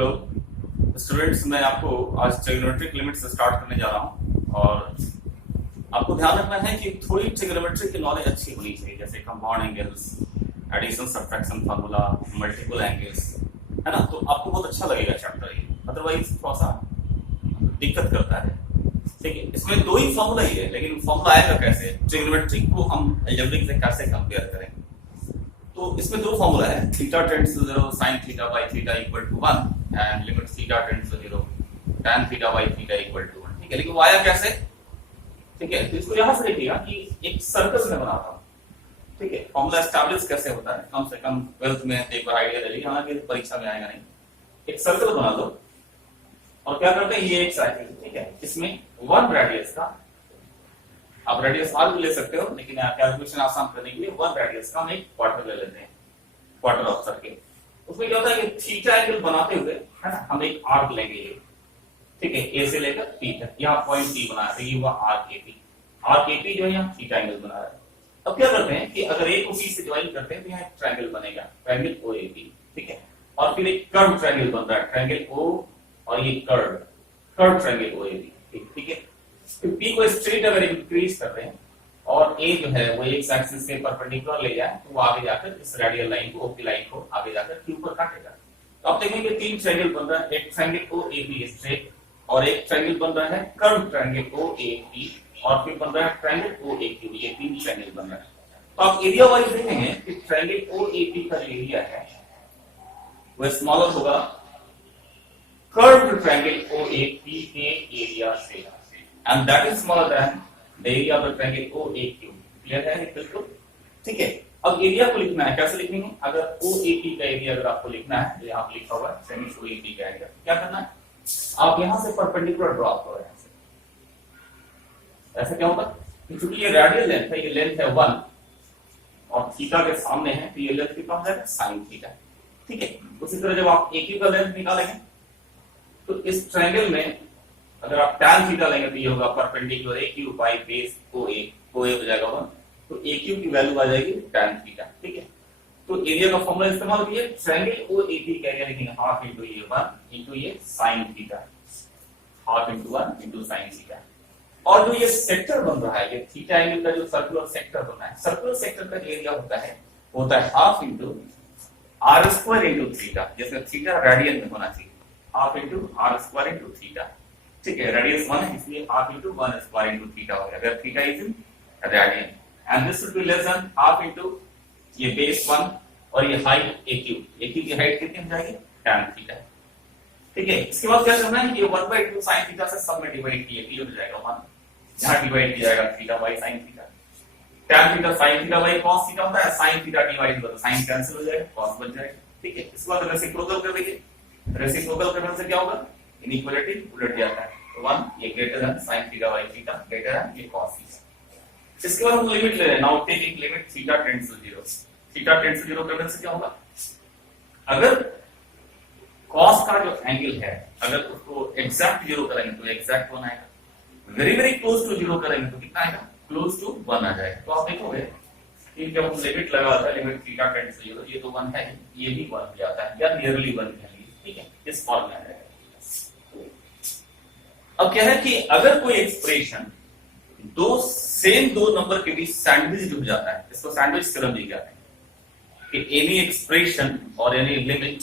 Hello students, मैं आपको आज ट्रिग्नोमेट्रिक लिमिट से स्टार्ट करने जा रहा हूँ और आपको ध्यान रखना है कि थोड़ी ट्रिग्नोमेट्री की नॉलेज अच्छी होनी चाहिए, जैसे compound angles, addition subtraction formula, multiple angles, है ना। तो आपको बहुत अच्छा लगेगा चैप्टर ये, अदरवाइज थोड़ा सा दिक्कत करता है। ठीक है, इसमें दो ही फॉर्मूला ही है, लेकिन फॉर्मूला आएगा कैसे, ट्रिग्नोमेट्री को हम अलजेब्रिक से कैसे कंपेयर करें। तो इसमें दो फॉर्मूला है, theta tends to 0 sin theta by theta equal to 1 and limit theta tends to 0 tan theta by theta equal to 1। ठीक है, लेकिन वो आया कैसे? ठीक है, तो इसको यहां से देखिएगा कि एक सर्कल में बनाता हूं। ठीक है, फॉर्मूला एस्टैब्लिश कैसे होता है, कम से कम 12th में एक बार आइडिया ले लीजिए, हालांकि परीक्षा में आएगा नहीं। एक सर्कल बना दो और क्या करते हैं, ये एक साइकिल, ठीक है, इसमें 1 रेडियस का, आप रेडियस आर भी ले सकते हो, लेकिन कैलकुलेशन आसान करने के लिए 1 रेडियस का हम एक क्वार्टर ले लेते हैं, क्वार्टर ऑफ सर्किल। उसमें क्या होता है कि थीटा एंगल बनाते हुए, है ना, हम एक आर्क लेंगे ये, ठीक है, ए से लेकर पी तक, यहाँ पॉइंट टी बना रहे हैं, ये हुआ आर्क एपी जो है यहाँ थीटा एंगल बना रहा है। अब क्या करते हैं कि अगर ए को पी से ज्वाइन करते हैं तो यहाँ एक ट्रायंगल बनेगा, ट्रायंगल ओ ए पी, ठीक है, और फिर एक कर्व ट्रायंगल बन रहा है, ट्रायंगल ओ और ये curve triangle O A P, ठीक है। तो पी को स्ट्रेट अगर इंक्रीज कर रहे हैं और ए जो है वो एक्स एक्सिस से परपेंडिकुलर ले जाए तो वो आगे जाकर इस रेडियल लाइन को, ओपी लाइन को आगे जाकर क्यू पर काटेगा। तो आप देखेंगे 3 ट्रायंगल बन रहा है, एक triangle O A P straight, और एक ट्रायंगल बन रहा है curve triangle O A P, और फिर बन रहा है ट्रायंगल ओ ए क्यू, ये 3 ट्रायंगल बन रहा है। तो आप एरिया वाइज देखेंगे कि ट्रायंगल ओ ए पी का जो एरिया है वो स्मॉलर होगा curve triangle O A P के एरिया से, and that is smaller than the area of the triangle OAQ। Clear है बिल्कुल? ठीक है, अब एरिया को लिखना है, कैसे लिखेंगे? अगर OAP का एरिया अगर आपको लिखना है, तो यहाँ पे लिखा हुआ है सेमी OAP का एरिया, क्या करना है, आप यहाँ से परपेंडिकुलर ड्रॉ करो, यहाँ से ऐसा क्या होगा, क्योंकि ये रेडियल लेंथ है, ये लेंथ है 1 और थीटा के सामने है, तो ये लेंथ कितना हो जाएगा, sin थीटा। ठीक है, उसी तरह जब आप AQ का लेंथ निकालेंगे तो इस ट्रायंगल में अगर आप tan थीटा लेंगे तो ये होगा perpendicular AQ by base OA हो जाएगा 1, तो AQ की वैल्यू आ जाएगी tan थीटा। ठीक है, तो एरिया का फॉर्मूला इस्तेमाल किए, ट्रायंगल OAP का एरिया लिखेंगे हाफ इनटू ये 1 इनटू ये sin theta, half into 1 into sin theta. और जो ये सेक्टर बन रहा है, ये थीटा एंगल का जो सर्कुलर सेक्टर बना है, सर्कुलर सेक्टर का एरिया होता है half into r square into theta, जिसमें थीटा रेडियन में होना चाहिए, half into r square into theta. ठीक है, रेडियस 1 है इसलिए half into 1 square into theta हो गया, अगर theta is in radian, and this should be less than half into ये बेस 1 और ये हाइट AQ की हाइट कितनी हो जाएगी, tan थीटा। ठीक है, इसके बाद क्या करना है, ये 1/2 sin थीटा से सब में डिवाइड किए, क्लियर हो जाएगा 1, यहां डिवाइड किया जाएगा theta by sin theta, tan theta sin theta bye cos theta होता है, sin थीटा डिवाइड होता है, sin कैंसिल हो जाएगा, cos बच जाएगा। ठीक है, इसके बाद रेसिप्रोकल कर देंगे, रेसिप्रोकल करने से क्या होगा, इनइक्वालिटी उलट जाता है, तो 1 ये greater than sin theta by theta greater than ये cos थीटा। इसके बाद हम लिमिट ले रहे हैं, now taking limit theta tends to 0, theta tends to 0 करने से क्या होगा, अगर cos का जो एंगल है अगर उसको एग्जैक्ट 0 करेंगे तो एग्जैक्ट 1 आएगा, वेरी वेरी क्लोज टू 0 करेंगे तो कितना आएगा, क्लोज टू 1 आ जाएगा। तो आप देखोगे कि जब हम लिमिट लगाता है, लिमिट थीटा टेंड्स टू 0, ये तो 1 है, ये भी 1 जाता है, या नियरली 1 है। ठीक है, इस फॉर्म में आ जाएगा। अब क्या है कि अगर कोई एक्सप्रेशन दो नंबर के बीच सैंडविच हो जाता है, इसको सैंडविच थ्योरम भी कहते हैं, कि एनी एक्सप्रेशन और any limit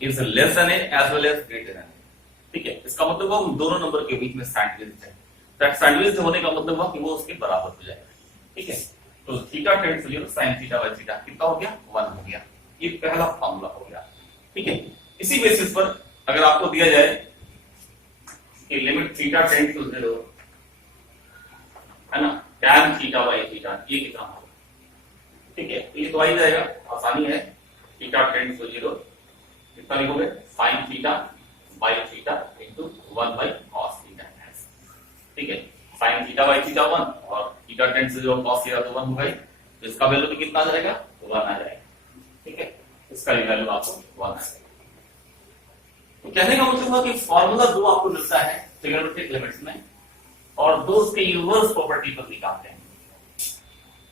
is less than as well as greater than. ठीक है, इसका मतलब वो दोनों नंबर के बीच में सैंडविच है, दैट सैंडविच होने का मतलब हुआ कि वो उसके बराबर हो जाएगा। ठीक है, तो theta tends to 0 sin theta by theta कितना हो गया, 1 हो गया, ये पहला फॉर्मूला हो गया। ठीक है, इसी बेसिस पर अगर आपको दिया जाए कि लिमिट थीटा टेंड्स टू 0 है ना, tan थीटा बाय थीटा, ये कितना होगा। ठीक है, ये तो आ ही जाएगा, आसानी है, थीटा टेंड्स टू 0 कितना लिखोगे, sin theta by theta into 1 by cos theta. ठीक है, sin थीटा बाय थीटा 1 और theta tends to 0 cos theta तो 1 होगा ही, तो इसका वैल्यू भी कितना आ जाएगा, 1 आ जाएगा। ठीक है, इसका वैल्यू आपको 1 आ जाएगा। तो कहने का मतलब हुआ कि फार्मूला 2 आपको मिलता है ट्रिग्नोमेट्रिक लिमिट्स में, और 2 उसके इनवर्स प्रॉपर्टी पर निकालते हैं।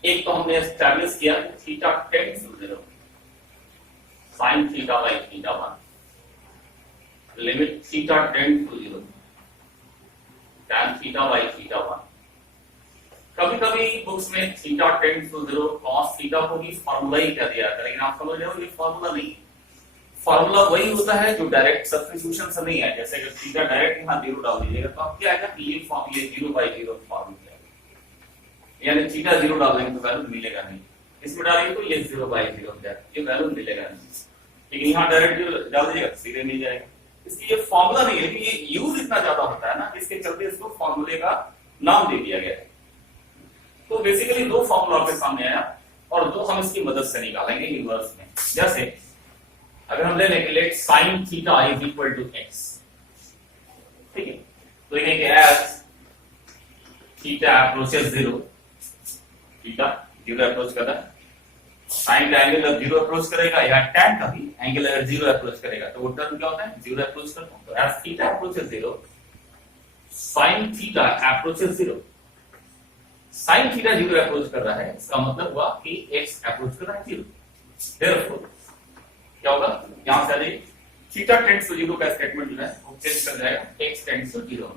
एक तो हमने एस्टैब्लिश किया theta tends to 0 sin theta by theta 1, limit theta tend to 0 tan theta by theta 1। कभी कभी बुक्स में theta tend to 0 cos theta को भी फार्मूला ही कह दिया था, लेकिन आप समझ रहे हो ये फार्मूला नहीं है। फार्मूला वही होता है जो डायरेक्ट सब्स्टिट्यूशन से नहीं है। जैसे अगर थीटा डायरेक्ट यहाँ 0 डाल दीजिएगा तो आप क्या आएगा, ये 0/0 फॉर्म में जाएगा, यानी थीटा 0 डाल देंगे तो वैल्यू मिलेगा नहीं, इसमें डालेंगे तो ये 0/0 हो जाएगा, ये वैल्यू मिलेगा नहीं। लेकिन यहाँ डायरेक्ट डाल दीजिएगा सीधे मिल जाएगा। इसलिए ये फॉर्मूला नहीं है, लेकिन ये यूज इतना ज्यादा होता है ना, इसके चलते इसको फॉर्मूले का नाम दे दिया गया है। तो बेसिकली दो फॉर्मूला आपके सामने आया और दो हम इसकी मदद से निकालेंगे इनवर्स में। जैसे अगर हम ले लेंगे let sin theta is equal to x, ठीक है, तो लिखेंगे as theta approaches 0, theta 0 approach कर रहा है, साइन का एंगल जब 0 अप्रोच करेगा या tan का भी एंगल अगर 0 अप्रोच करेगा तो वो टर्म क्या होता है, 0 अप्रोच करता है। तो as theta approaches 0 sin theta approaches 0, sin theta 0 approach कर रहा है, इसका मतलब हुआ कि x अप्रोच कर रहा है 0। देयरफॉर क्या होगा, यहां से थीटा टेंड्स टू 0 का स्टेटमेंट जो है वो चेंज कर जाएगा, x tends to 0,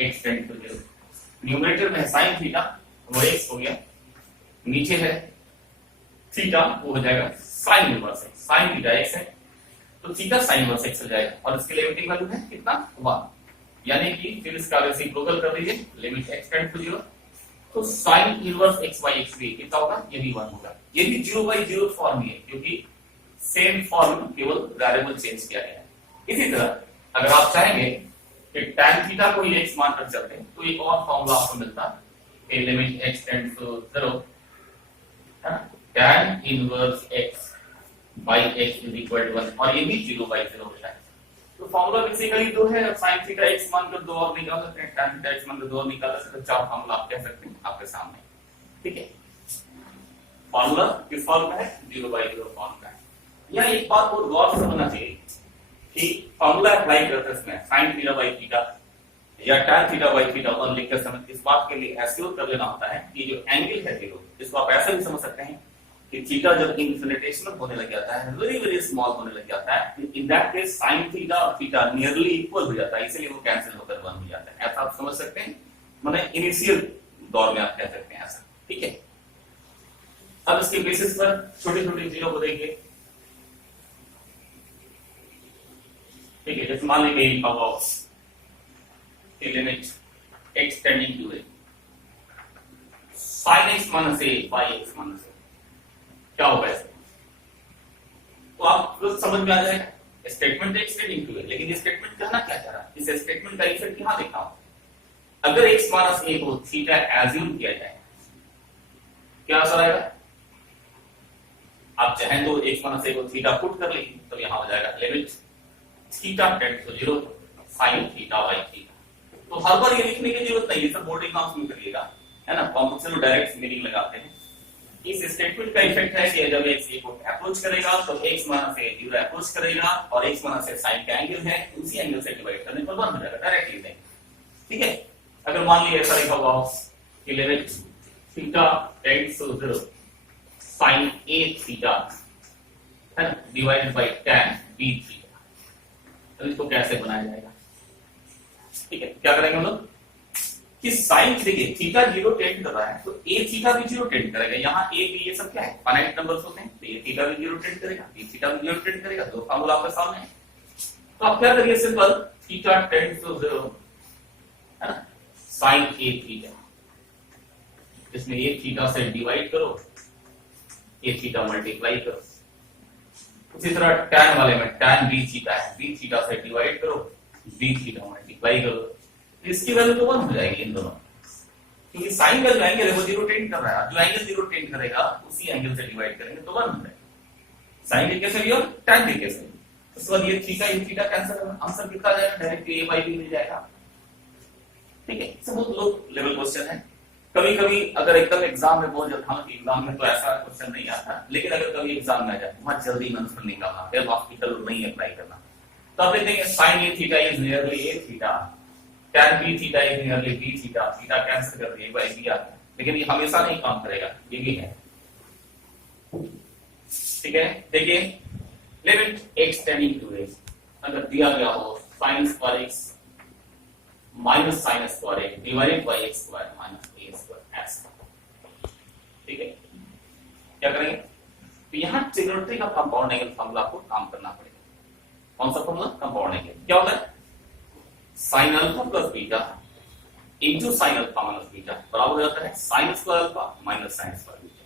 x tends to 0। Numerator में sin थीटा वो x हो गया, नीचे है थीटा वो हो जाएगा sin inverse x, sin theta x है तो थीटा sin इनवर्स x हो जाएगा और इसकी लिमिटिंग वैल्यू है कितना 1, यानी कि फिर इसका रेसिप्रोकल कर दीजिए, लिमिट x टेंड्स टू 0 तो sin inverse x by x भी कितना होगा, ये भी 1 होगा। ये भी 0/0 फॉर्म है क्योंकि सेम फॉर्म, केवल वेरिएबल चेंज किया गया है। इसी तरह अगर आप चाहेंगे कि tan थीटा को ही x मानकर चलते हैं तो एक और फॉर्मूला आपको मिलता है, limit x tends to 0 tan inverse x by x is equal to 1 और ये भी 0/0 होता है। तो फॉर्मूला बेसिकली दो है, sin थीटा x मानकर दो और निकाल सकते हैं, tan थीटा x मानकर दो और निकाल सकते हैं, चार फॉर्मूला आप कह सकते हैं आपके सामने, ठीक है। फॉर्मूला किस फॉर्म का है, 0/0 फॉर्म का है। यह एक बात बहुत गौर से समझना चाहिए कि फॉर्मूला अप्लाई करते समय sin थीटा बाई थीटा या tan थीटा बाई थीटा 1 लिखते समय इस बात के लिए एश्योर कर लेना होता है कि जो एंगल है 0, इसको आप ऐसे भी समझ सकते हैं कि थीटा जब इनफिनिटेसिमल होने लग जाता है, वेरी वेरी स्मॉल होने लग जाता है, in that case sin theta और थीटा नियरली इक्वल हो जाता है, इसलिए वो कैंसिल होकर 1 हो जाता है। ऐसा आप समझ सकते हैं, माने इनिशियल दौर में आप कह सकते हैं ऐसा, ठीक है। अब इसके बेसिस पर छोटी छोटी चीजों को देखिए, ठीक है। जैसे मान लीजिए limit x tending to a sin x minus a by x minus a क्या होगा इसमें, तो आप समझ में आ जाएगा। Statement x tending to a, लेकिन ये स्टेटमेंट कहना क्या चाह रहा है, इस स्टेटमेंट का इफेक्ट यहां देखा हूं। अगर x माइनस a को थीटा एज्यूम किया जाए क्या असर आएगा, आप चाहें तो x माइनस a को थीटा पुट कर लेंगे तो यहां हो जाएगा limit theta tends to 0 sin theta by theta. तो हर बार ये लिखने की जरूरत नहीं है, सब बोर्ड एग्जाम्स में करिएगा, है ना, कॉम्प्लेक्स में डायरेक्ट मीनिंग लगाते हैं। इस स्टेटमेंट का इफेक्ट है कि जब x को अप्रोच करेगा तो x माइनस a 0 अप्रोच करेगा और x माइनस a sin का एंगल है, उसी एंगल से डिवाइड करने पर 1 हो जाएगा, डायरेक्टली देंगे, ठीक है। अगर मान लीजिए ऐसा लिखा हुआ कि limit theta tends to 0 sin a theta, है ना, divided by tan b theta, तो इसको कैसे बनाया जाएगा, ठीक है। क्या करेंगे हम लोग कि साइन, देखिए थीटा 0 टेंड कर रहा है तो a थीटा भी 0 टेंड करेगा, यहाँ a b ये सब क्या है, फाइनाइट नंबर्स होते हैं, तो ये थीटा भी 0 टेंड करेगा, b थीटा भी 0 टेंड करेगा, दो फार्मूला आपके सामने है। तो आप क्या करिए, सिंपल थीटा टेंड्स टू 0, है ना, sin a थीटा, इसमें a थीटा से डिवाइड करो, a थीटा मल्टीप्लाई करो, उसी तरह tan वाले में tan b थीटा है, b थीटा से डिवाइड करो, b थीटा मल्टीप्लाई करो, इसकी वैल्यू तो 1 हो जाएगी इन दोनों, क्योंकि साइन का जो एंगल है वो 0 टेंड कर रहा है, जो एंगल 0 टेंड करेगा उसी एंगल से डिवाइड करेंगे तो 1 हो जाएगा, साइन के केस में भी और tan के केस में। उसके बाद ये थीटा कैंसिल होगा, आंसर कितना आ जाएगा, डायरेक्ट a by b मिल जाएगा, ठीक है। सब बहुत लो लेवल क्वेश्चन है। कभी कभी अगर एकदम एग्जाम में बहुत जल्द, हालांकि एग्जाम में तो ऐसा क्वेश्चन नहीं आता, लेकिन अगर कभी एग्जाम में आ जाए बहुत जल्दी आंसर निकालना, फिर हॉस्पिटल नहीं अप्लाई करना, तो आप देखेंगे sin a theta is nearly a theta, tan b theta is nearly b theta, theta cancel कर दिए by b आ गया, लेकिन ये हमेशा नहीं काम करेगा, ये भी है, ठीक है। देखिए limit x tending to a, अगर दिया गया हो sine square X minus sine square X divided by x square minus A square ऐसा, ठीक है। क्या करेंगे, तो यहाँ ट्रिग्नोमेट्री का कंपाउंड एंगल फॉर्मूला आपको काम करना पड़ेगा। कौन सा फॉर्मूला, कंपाउंड एंगल। क्या होता है, sine alpha plus beta into sine alpha minus beta बराबर हो जाता है sine square alpha minus sine square beta.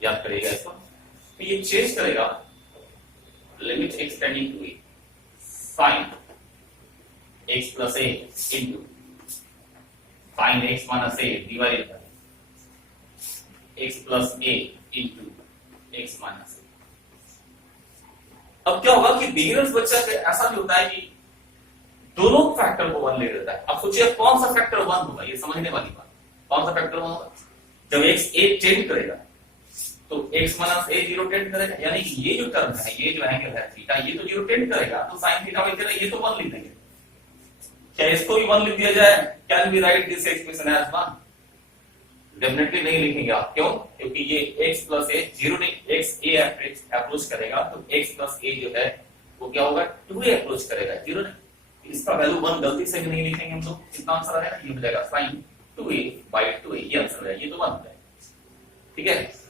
याद करिएगा इसको। तो ये चेंज करेगा limit x tending to a sine x plus a into sine x minus a divided by x plus a into x minus a. अब क्या होगा कि बिगिनर्स बच्चा के ऐसा भी होता है कि दोनों फैक्टर को 1 ले लेता है। अब सोचिए कौन सा फैक्टर 1 होगा, ये समझने वाली बात। कौन सा फैक्टर 1 होगा, जब x a टेंड करेगा तो x माइनस a 0 टेंड करेगा, यानी ये जो टर्म है, ये जो एंगल है थीटा, ये तो 0 टेंड करेगा, तो sin थीटा बाई थीटा ये तो 1 लिख देंगे। क्या इसको भी 1 लिख दिया जाए, can we write this expression as 1? Definitely नहीं लिखेंगे आप। क्यों, क्योंकि ये x प्लस a 0 नहीं, x a अप्रोच करेगा तो x प्लस a जो है वो क्या होगा, 2a अप्रोच करेगा, 0 नहीं। इसका वैल्यू 1 गलती से भी नहीं लिखेंगे हम लोग। कितना आंसर आएगा, ये हो जाएगा sin 2a by 2a, ये आंसर है, ये तो 1 हो जाएगा, ठीक है।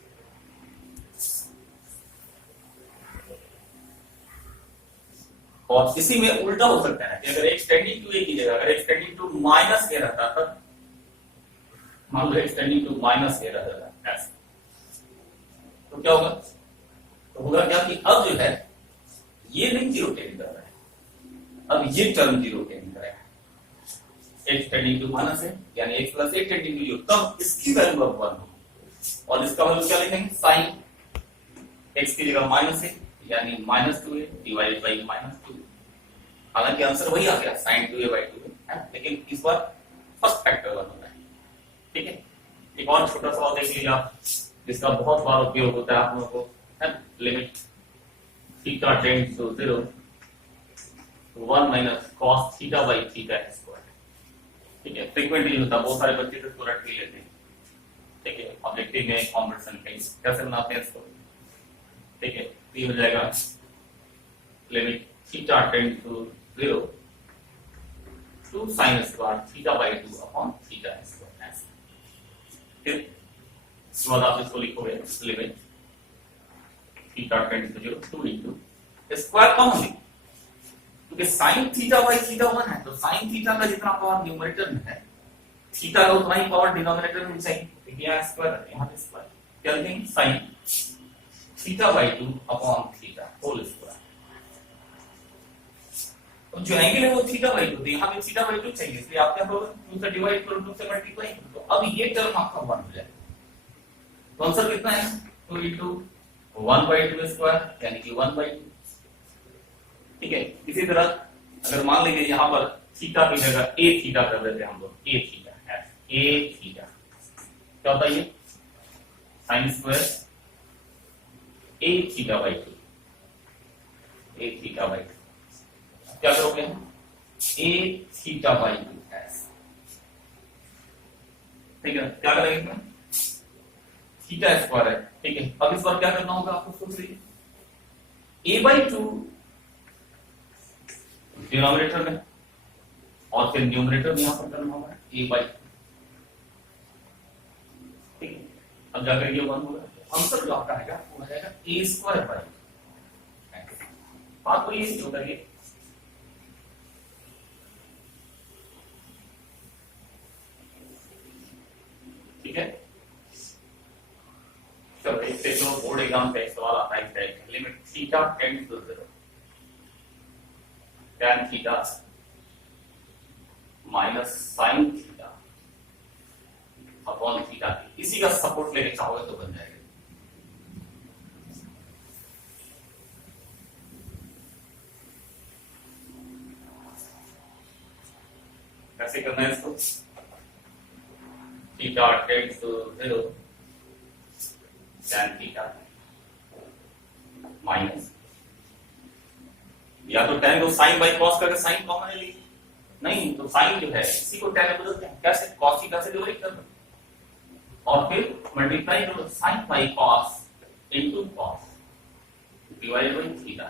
और इसी में उल्टा हो सकता है कि अगर x टेंडिंग टू a की जगह अगर x tending to minus a रहता था, मान लो x tending to minus a रहता था ऐसा, तो क्या होगा, तो होगा क्या कि अब जो है ये नहीं 0 टेंड कर रहा है, अब ये टर्म 0 टेंड करेगा, x टेंडिंग टू माइनस है यानी x plus a tending to 0, तब इसकी वैल्यू अब 1 होगी। और इसका वैल्यू क्या लिखेंगे, sin x की जगह माइनस है यानी minus 2a divided by minus 2। हालांकि आंसर वही आ गया sin 2a by 2a, लेकिन इस बार फर्स्ट फैक्टर 1 होता है, ठीक है। एक और छोटा सा देख लीजिए आप, जिसका बहुत बार उपयोग होता है आप लोगों को, है limit theta tends to 0 1 minus cos theta by theta square, ठीक है। फ्रीक्वेंटली होता है, बहुत सारे बच्चे इसको रट भी लेते हैं, ठीक है। ऑब्जेक्टिव में कॉन्वर्सन कैसे बनाते हैं इसको, ठीक है। ये हो जाएगा limit theta tends to 0 two sine square theta by 2 upon theta square. फिर इसके बाद आप इसको लिखोगे limit theta tends to 0 2 into square common लिखो, क्योंकि साइन थीटा बाई थीटा 1 है, तो साइन थीटा का जितना पावर न्यूमरेटर में है, थीटा का उतना ही पावर डिनोमिनेटर में चाहिए, तो यहाँ स्क्वायर यहाँ पे स्क्वायर, क्या लिखेंगे sine theta by 2 upon theta whole square. तो जो एंगल है वो थीटा बाई 2, तो यहाँ पे थीटा बाई 2 चाहिए, इसलिए आप क्या करोगे, 2 से डिवाइड करो, 2 से मल्टीप्लाई करो, तो अब ये टर्म आपका 1 हो जाएगा। तो आंसर कितना है, 2 इनटू 1 बाई 2 स्क्वायर यानी कि 1 बाई 2, ठीक है। इसी तरह अगर मान लीजिए यहाँ पर थीटा की जगह a थीटा कर देते हैं हम लोग, a थीटा क्या होता है, ये sine square a theta by 2, a theta by 2, क्या करोगे a थीटा बाई 2 ऐसे, ठीक है। क्या करेंगे, थीटा स्क्वायर है, ठीक है। अब इस बार क्या करना होगा आपको, सोच लीजिए a बाई 2 डिनोमिनेटर में और फिर न्यूमरेटर में यहां पर करना होगा a बाई 2, ठीक है। अब जाकर ये 1 होगा, आंसर जो आपका आएगा वो आ जाएगा a स्क्वायर बाई 2। बात वही है जो करिए, ठीक है। चलो इससे जो बोर्ड एग्जाम पे सवाल आता है, limit theta tends to 0 tan theta minus sine theta upon theta, इसी का सपोर्ट लेके चाहोगे तो बन जाएगा। कैसे करना है इसको, theta tends to 0 tan theta minus, या तो tan को sin बाई cos करके sin कॉमन ले लीजिए, नहीं तो sin जो है इसी को tan में बदलते हैं, कैसे cos थीटा से डिवाइड कर दो और फिर मल्टीप्लाई करो sin by cos into cos divided by theta,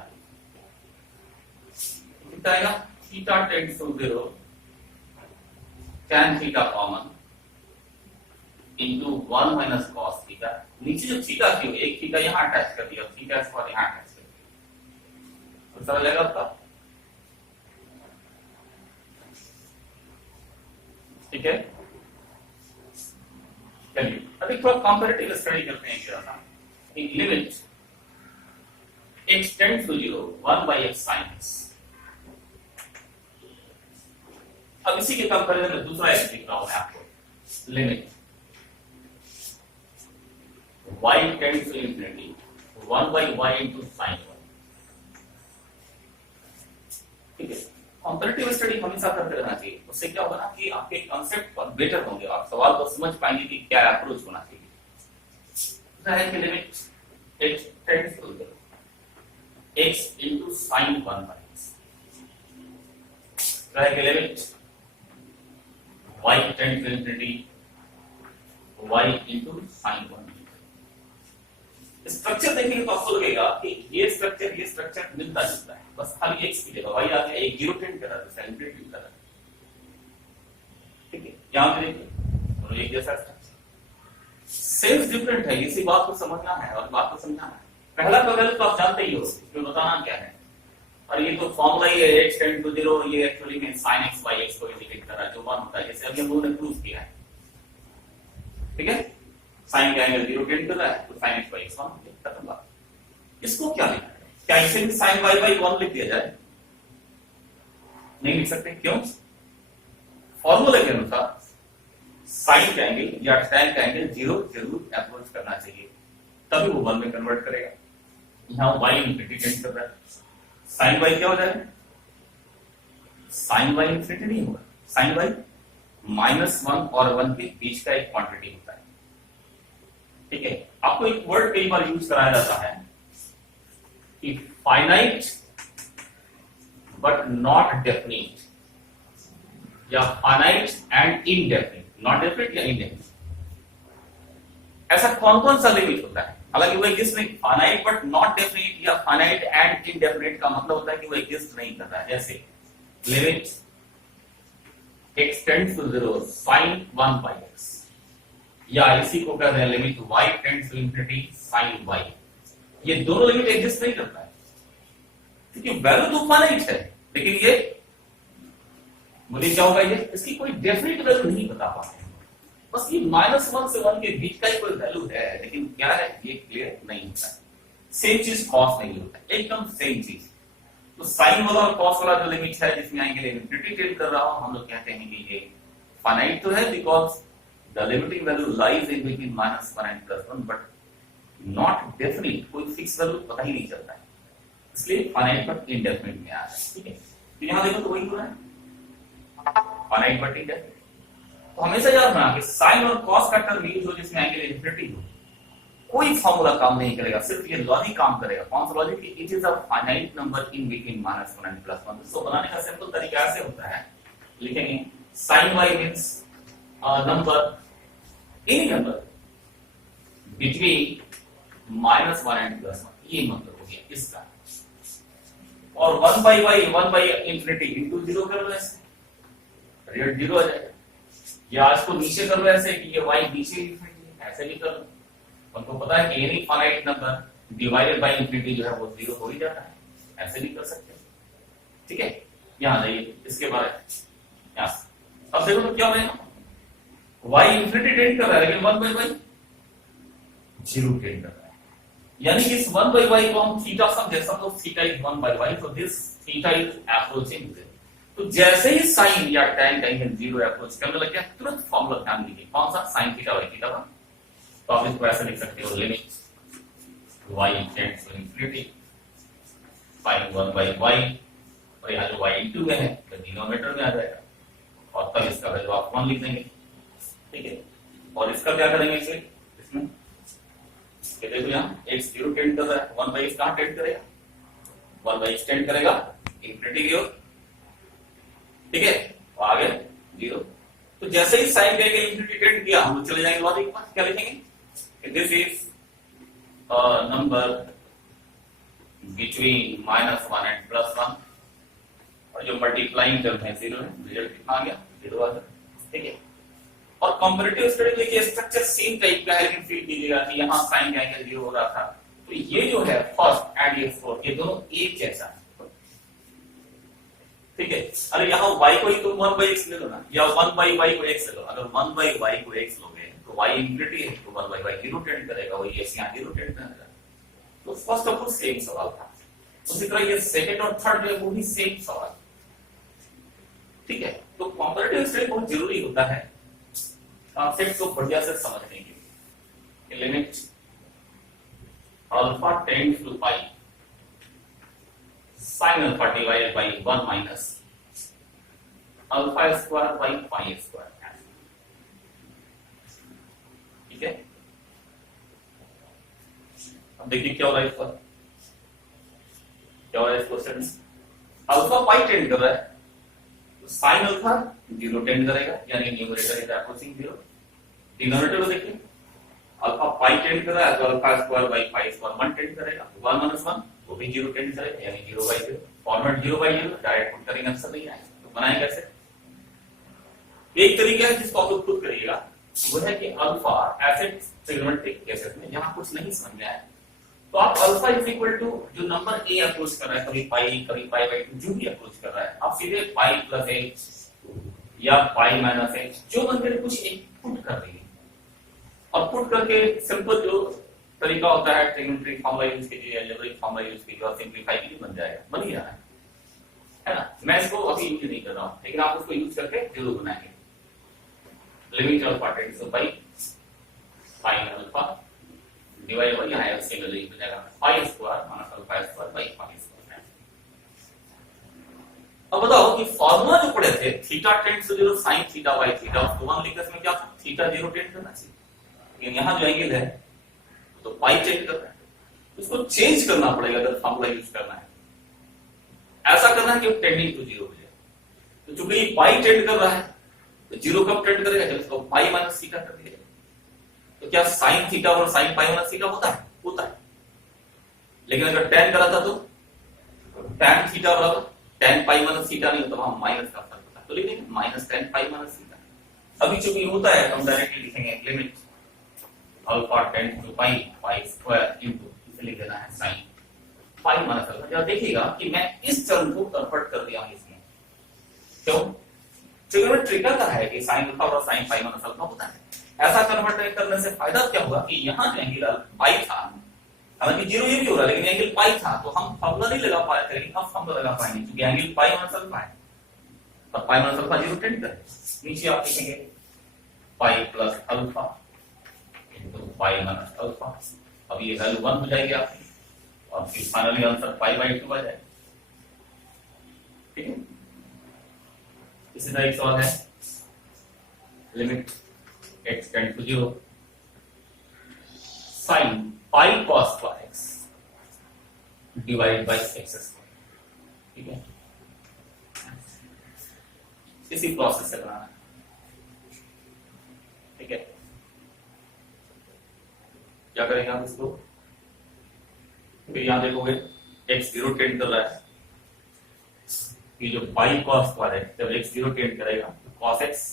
कितना आएगा, theta tends to 0 tan theta common into 1 minus cos theta. नीचे जो थीटा थी एक थीटा यहां अटैच कर दिया, थीटा स्क्वायर यहां अटैच कर दिया, तो समझ आएगा आपका। ठीक है, चलिए अभी थोड़ा कंपैरेटिव स्टडी करते हैं क्या था। Limit x tends to 0 1 by x sin x। अब इसी के कंपैरिजन में दूसरा एक दिख रहा हूं मैं आपको, limit y tends to infinity 1 by y into sin y। ठीक है, कंपैरेटिव स्टडी हमेशा करते रहना चाहिए, उससे क्या होगा ना कि आपके कांसेप्ट बेटर होंगे, आप सवाल को समझ पाएंगे कि क्या अप्रोच होना चाहिए। है कि limit x tends to 0 x into sin 1 by x, रहेगा limit y tends to infinity y into sin 1। Structure देखेंगे तो आपको लगेगा कि ये स्ट्रक्चर मिलता जुलता है, बस खाली x की जगह y आ गया, एक 0 टेंड कर रहा है, दूसरा इंफिनिटी कर रहा है। ठीक है, यहां पे देखिए दोनों एक जैसा स्ट्रक्चर, सेंस डिफरेंट है, इसी बात को समझना है और बात को समझना है। पहला पहले तो आप जानते ही हो, इसमें बताना क्या है, और ये तो फॉर्मूला ही है x टेंड टू 0, ये एक्चुअली में sin x by x को इंडिकेट कर रहा है, जो 1 होता है, जैसे अभी हम लोगों ने प्रूव किया है। ठीक है, साइन का एंगल 0 टेंड कर रहा है, तो sin x by x 1 खत्म बात। इसको क्या लिखना है, क्या इसे भी sin y by 1 लिख दिया जाए? नहीं लिख सकते, क्यों? फॉर्मूला के अनुसार साइन का एंगल या tan का एंगल 0 जरूर अप्रोच करना चाहिए, तभी वो 1 में कन्वर्ट करेगा। यहां y इंफिनिटी टेंड कर रहा है, sin y क्या हो जाएगा? sin y इंफिनिटी नहीं होगा, sin y -1 और 1 के बीच का एक क्वांटिटी होता है। ठीक है, आपको एक वर्ड कई बार यूज कराया जाता है कि फाइनाइट बट नॉट डेफिनिट, या finite and indefinite, not definite या इनडेफिनिट। ऐसा कौन कौन सा लिमिट होता है? हालांकि वो एग्जिस्ट नहीं, फाइनाइट बट नॉट डेफिनिट या फाइनाइट एंड इनडेफिनिट का मतलब होता है कि वो एग्जिस्ट नहीं कर रहा है। जैसे limit x tends to 0 sin 1 by x, या इसी को कहते हैं limit y tends to infinity sin y। ये दोनों लिमिट एग्जिस्ट नहीं करता है, क्योंकि वैल्यू तो फाइनाइट है, लेकिन ये मुझे क्या होगा, ये इसकी कोई डेफिनेट वैल्यू नहीं बता पाते, बस ये -1 से 1 के बीच का ही कोई वैल्यू है, लेकिन क्या है ये क्लियर नहीं होता। सेम चीज कॉस नहीं होता, एकदम सेम चीज। तो साइन वाला और कॉस वाला जो लिमिट है, जिसमें एंगल इंफिनिटी टेंड कर रहा हूं, हम लोग कहते हैं कि ये फाइनाइट तो है, because the limiting value lies in between -1 and +1, but not definite, कोई फिक्स वैल्यू पता ही नहीं चलता है, इसलिए फाइनाइट बट इनडेफिनिट में आ रहा है। ठीक है, तो यहां देखो तो वही हो रहा है, फाइनाइट बट इनडेफिनिट। तो हमेशा याद रखना कि साइन और कॉस का टर्म यूज हो जिसमें एंगल इंफिनिटी हो, कोई फॉर्मूला काम नहीं करेगा, सिर्फ ये लॉजिक काम करेगा। कौन सा logic? It is a finite number in between -1 and +1। इसको बनाने का सिंपल तरीका ऐसे होता है, लिखेंगे sin y means number, any number between -1 and +1, ये मतलब हो गया इसका। और 1 by y 1 by infinity into 0 कर लो, ऐसे रेट 0 आ जाएगा, या इसको नीचे कर लो ऐसे कि ये y नीचे इंफिनिटी, ऐसे भी कर लो। उनको पता है कि any finite number divided by infinity जो है वो 0 हो ही जाता है, ऐसे भी कर सकते हैं। ठीक है, यहां जाइए इसके बारे में, यहां अब देखो तो क्या होगा, y इंफिनिटी टेंड कर रहा है, लेकिन 1 by y 0 टेंड कर रहा है, यानी कि इस 1 by y को हम थीटा समझे, suppose theta is 1 by y, तो दिस थीटा इज अप्रोचिंग 0। तो जैसे ही साइन या tan का एंगल 0 अप्रोच करने लग गया, तुरंत फॉर्मूला ध्यान दीजिए, कौन सा? sin theta y theta 1। तो आप इसको ऐसे लिख सकते हो, limit y tends to infinity sin 1 by y, और यहाँ जो y इंटू में है तो डिनोमिनेटर में आ जाएगा, और तब इसका वैल्यू आप 1 लिख देंगे। ठीक है, और इसका क्या करेंगे, इसे इसमें देखो यहाँ x 0 टेंड कर रहा है, 1 by x कहां टेंड करेगा? 1 by x टेंड करेगा इंफिनिटी की ओर। ठीक है, तो आ गया 0। तो जैसे ही साइन का एंगल इंफिनिटी टेंड किया, हम चले जाएंगे लॉजिक पर, क्या लिखेंगे? This is a number between -1 and +1, और जो मल्टीप्लाइंग टर्म है 0 है, रिजल्ट कितना आ गया 0 आ गया। ठीक है, और कंपैरेटिव स्टडी देखिए स्ट्रक्चर सेम टाइप का है, लेकिन फील कीजिएगा कि यहाँ साइन का एंगल 0 हो रहा था, तो ये जो है फर्स्ट एंड ये फोर्थ, ये दोनों एक जैसा है। ठीक है, अरे यहाँ y को ही तुम 1/x ले लो ना, या 1/y को x ले लो। अगर 1/y को x लोगे तो y इंफिनिटी है, तो 1/y 0 टेंड करेगा, वही x यहाँ 0 टेंड करेगा। तो फर्स्ट ऑफ ऑल सेम सवाल था। उसी तरह ये सेकंड और थर्ड जो है वो भी सेम सवाल। ठीक है, तो कंपैरेटिव स्टडी बहुत जरूरी होता है कॉन्सेप्ट को बढ़िया से समझने के लिए। Limit alpha tends to pi sin alpha divided by 1 minus alpha square by pi square. ठीक है, अब देखिए क्या हो रहा है इस पर, क्या हो रहा है इस क्वेश्चन में। अल्फा पाई टेंड कर रहा है, तो साइन अल्फा 0 टेंड करेगा, यानी न्यूमरेटर इज अप्रोचिंग 0। डिनोमिनेटर को देखिए, अल्फा पाई टेंड कर रहा है, तो alpha square by pi square 1 tend करेगा, 1 माइनस 1 वो भी 0 टेंड करेगा, यानी 0/0। फॉर्मेट 0/0 डायरेक्ट पुट करेंगे, आंसर नहीं आएगा। तो बनाए कैसे? एक तरीका है जिसको आप लोग खुद करिएगा, वो है कि अल्फा ऐसे ट्रिग्नोमेट्रिक केसेस में जहां कुछ नहीं समझ में आए, तो आप अल्फा इज इक्वल टू जो नंबर a अप्रोच कर रहा है, कभी पाई बाय 2 जो भी अप्रोच कर रहा है, आप सीधे पाई प्लस h या पाई माइनस h जो मन करे कुछ एक पुट कर दीजिए, और पुट करके सिंपल जो तरीका होता है ट्रिग्नोमेट्रिक फॉर्मूला यूज कीजिए, अलजेब्रिक फॉर्मूला यूज कीजिए और सिंपलीफाई कीजिए, बन जाएगा, बन ही रहा है ना। मैं इसको अभी यूज नहीं कर रहा हूं, लेकिन आप उसको यूज करके जरूर बनाएंगे। Limit alpha tends to pi sin alpha divide by यहाँ से ले लीजिए, बनेगा pi square minus alpha square by pi square. अब बताओ कि फार्मूला जो पढ़े थे theta tends to 0 sin theta by theta, उसको 1 लिखकर इसमें क्या था, थीटा 0 टेंड करना चाहिए, लेकिन यहाँ जो एंगल है तो पाई चेंज करना है, उसको चेंज करना पड़ेगा अगर फार्मूला यूज करना है। ऐसा करना है कि टेंडिंग टू 0 हो जाए। तो चूंकि पाई टेंड कर रहा है, तो 0 कब टेंड करेगा, जब इसको पाई माइनस थीटा कर दिया। तो क्या साइन थीटा और साइन पाई माइनस थीटा होता है? होता है। लेकिन अगर tan करा था तो tan थीटा बराबर tan पाई माइनस थीटा नहीं होता, वहां माइनस का फर्क होता है, तो लिखेंगे minus tan pi minus theta. अभी चूंकि होता है तो हम डायरेक्टली लिखेंगे limit alpha tend to pi pi square into, इसे लिख देना है sin पाई माइनस अल्फा। जब देखिएगा कि मैं इस टर्म को कन्वर्ट कर दिया हूं इसमें, क्यों? ट्रिग्नोमेट्री का है कि sin अल्फा और sin पाई माइनस अल्फा होता है। ऐसा कन्वर्ट करने से फायदा क्या होगा कि यहाँ जो एंगल पाई था, हालांकि 0 ये भी हो रहा है, लेकिन एंगल पाई था, तो हम फॉर्मूला नहीं लगा पाए थे, लेकिन अब फॉर्मूला लगा पाएंगे क्योंकि एंगल पाई माइनस अल्फा है, और पाई माइनस अल्फा 0 टेंड करे। नीचे आप लिखेंगे pi plus alpha into pi minus alpha. अब ये वैल्यू 1 हो जाएगी आपकी, और फिर फाइनली आंसर पाई बाय 2 आ जाएगा। ठीक है, इसी तरह एक सवाल है, limit x tend to 0 sin pi cos x divide by x square. ठीक है, इसी प्रोसेस से बनाना है। ठीक है, क्या करेंगे आप इसको, फिर यहां देखोगे x 0 टेंड कर रहा है, ये जो पाई cos स्क्वायर है, जब x 0 टेंड करेगा तो cos x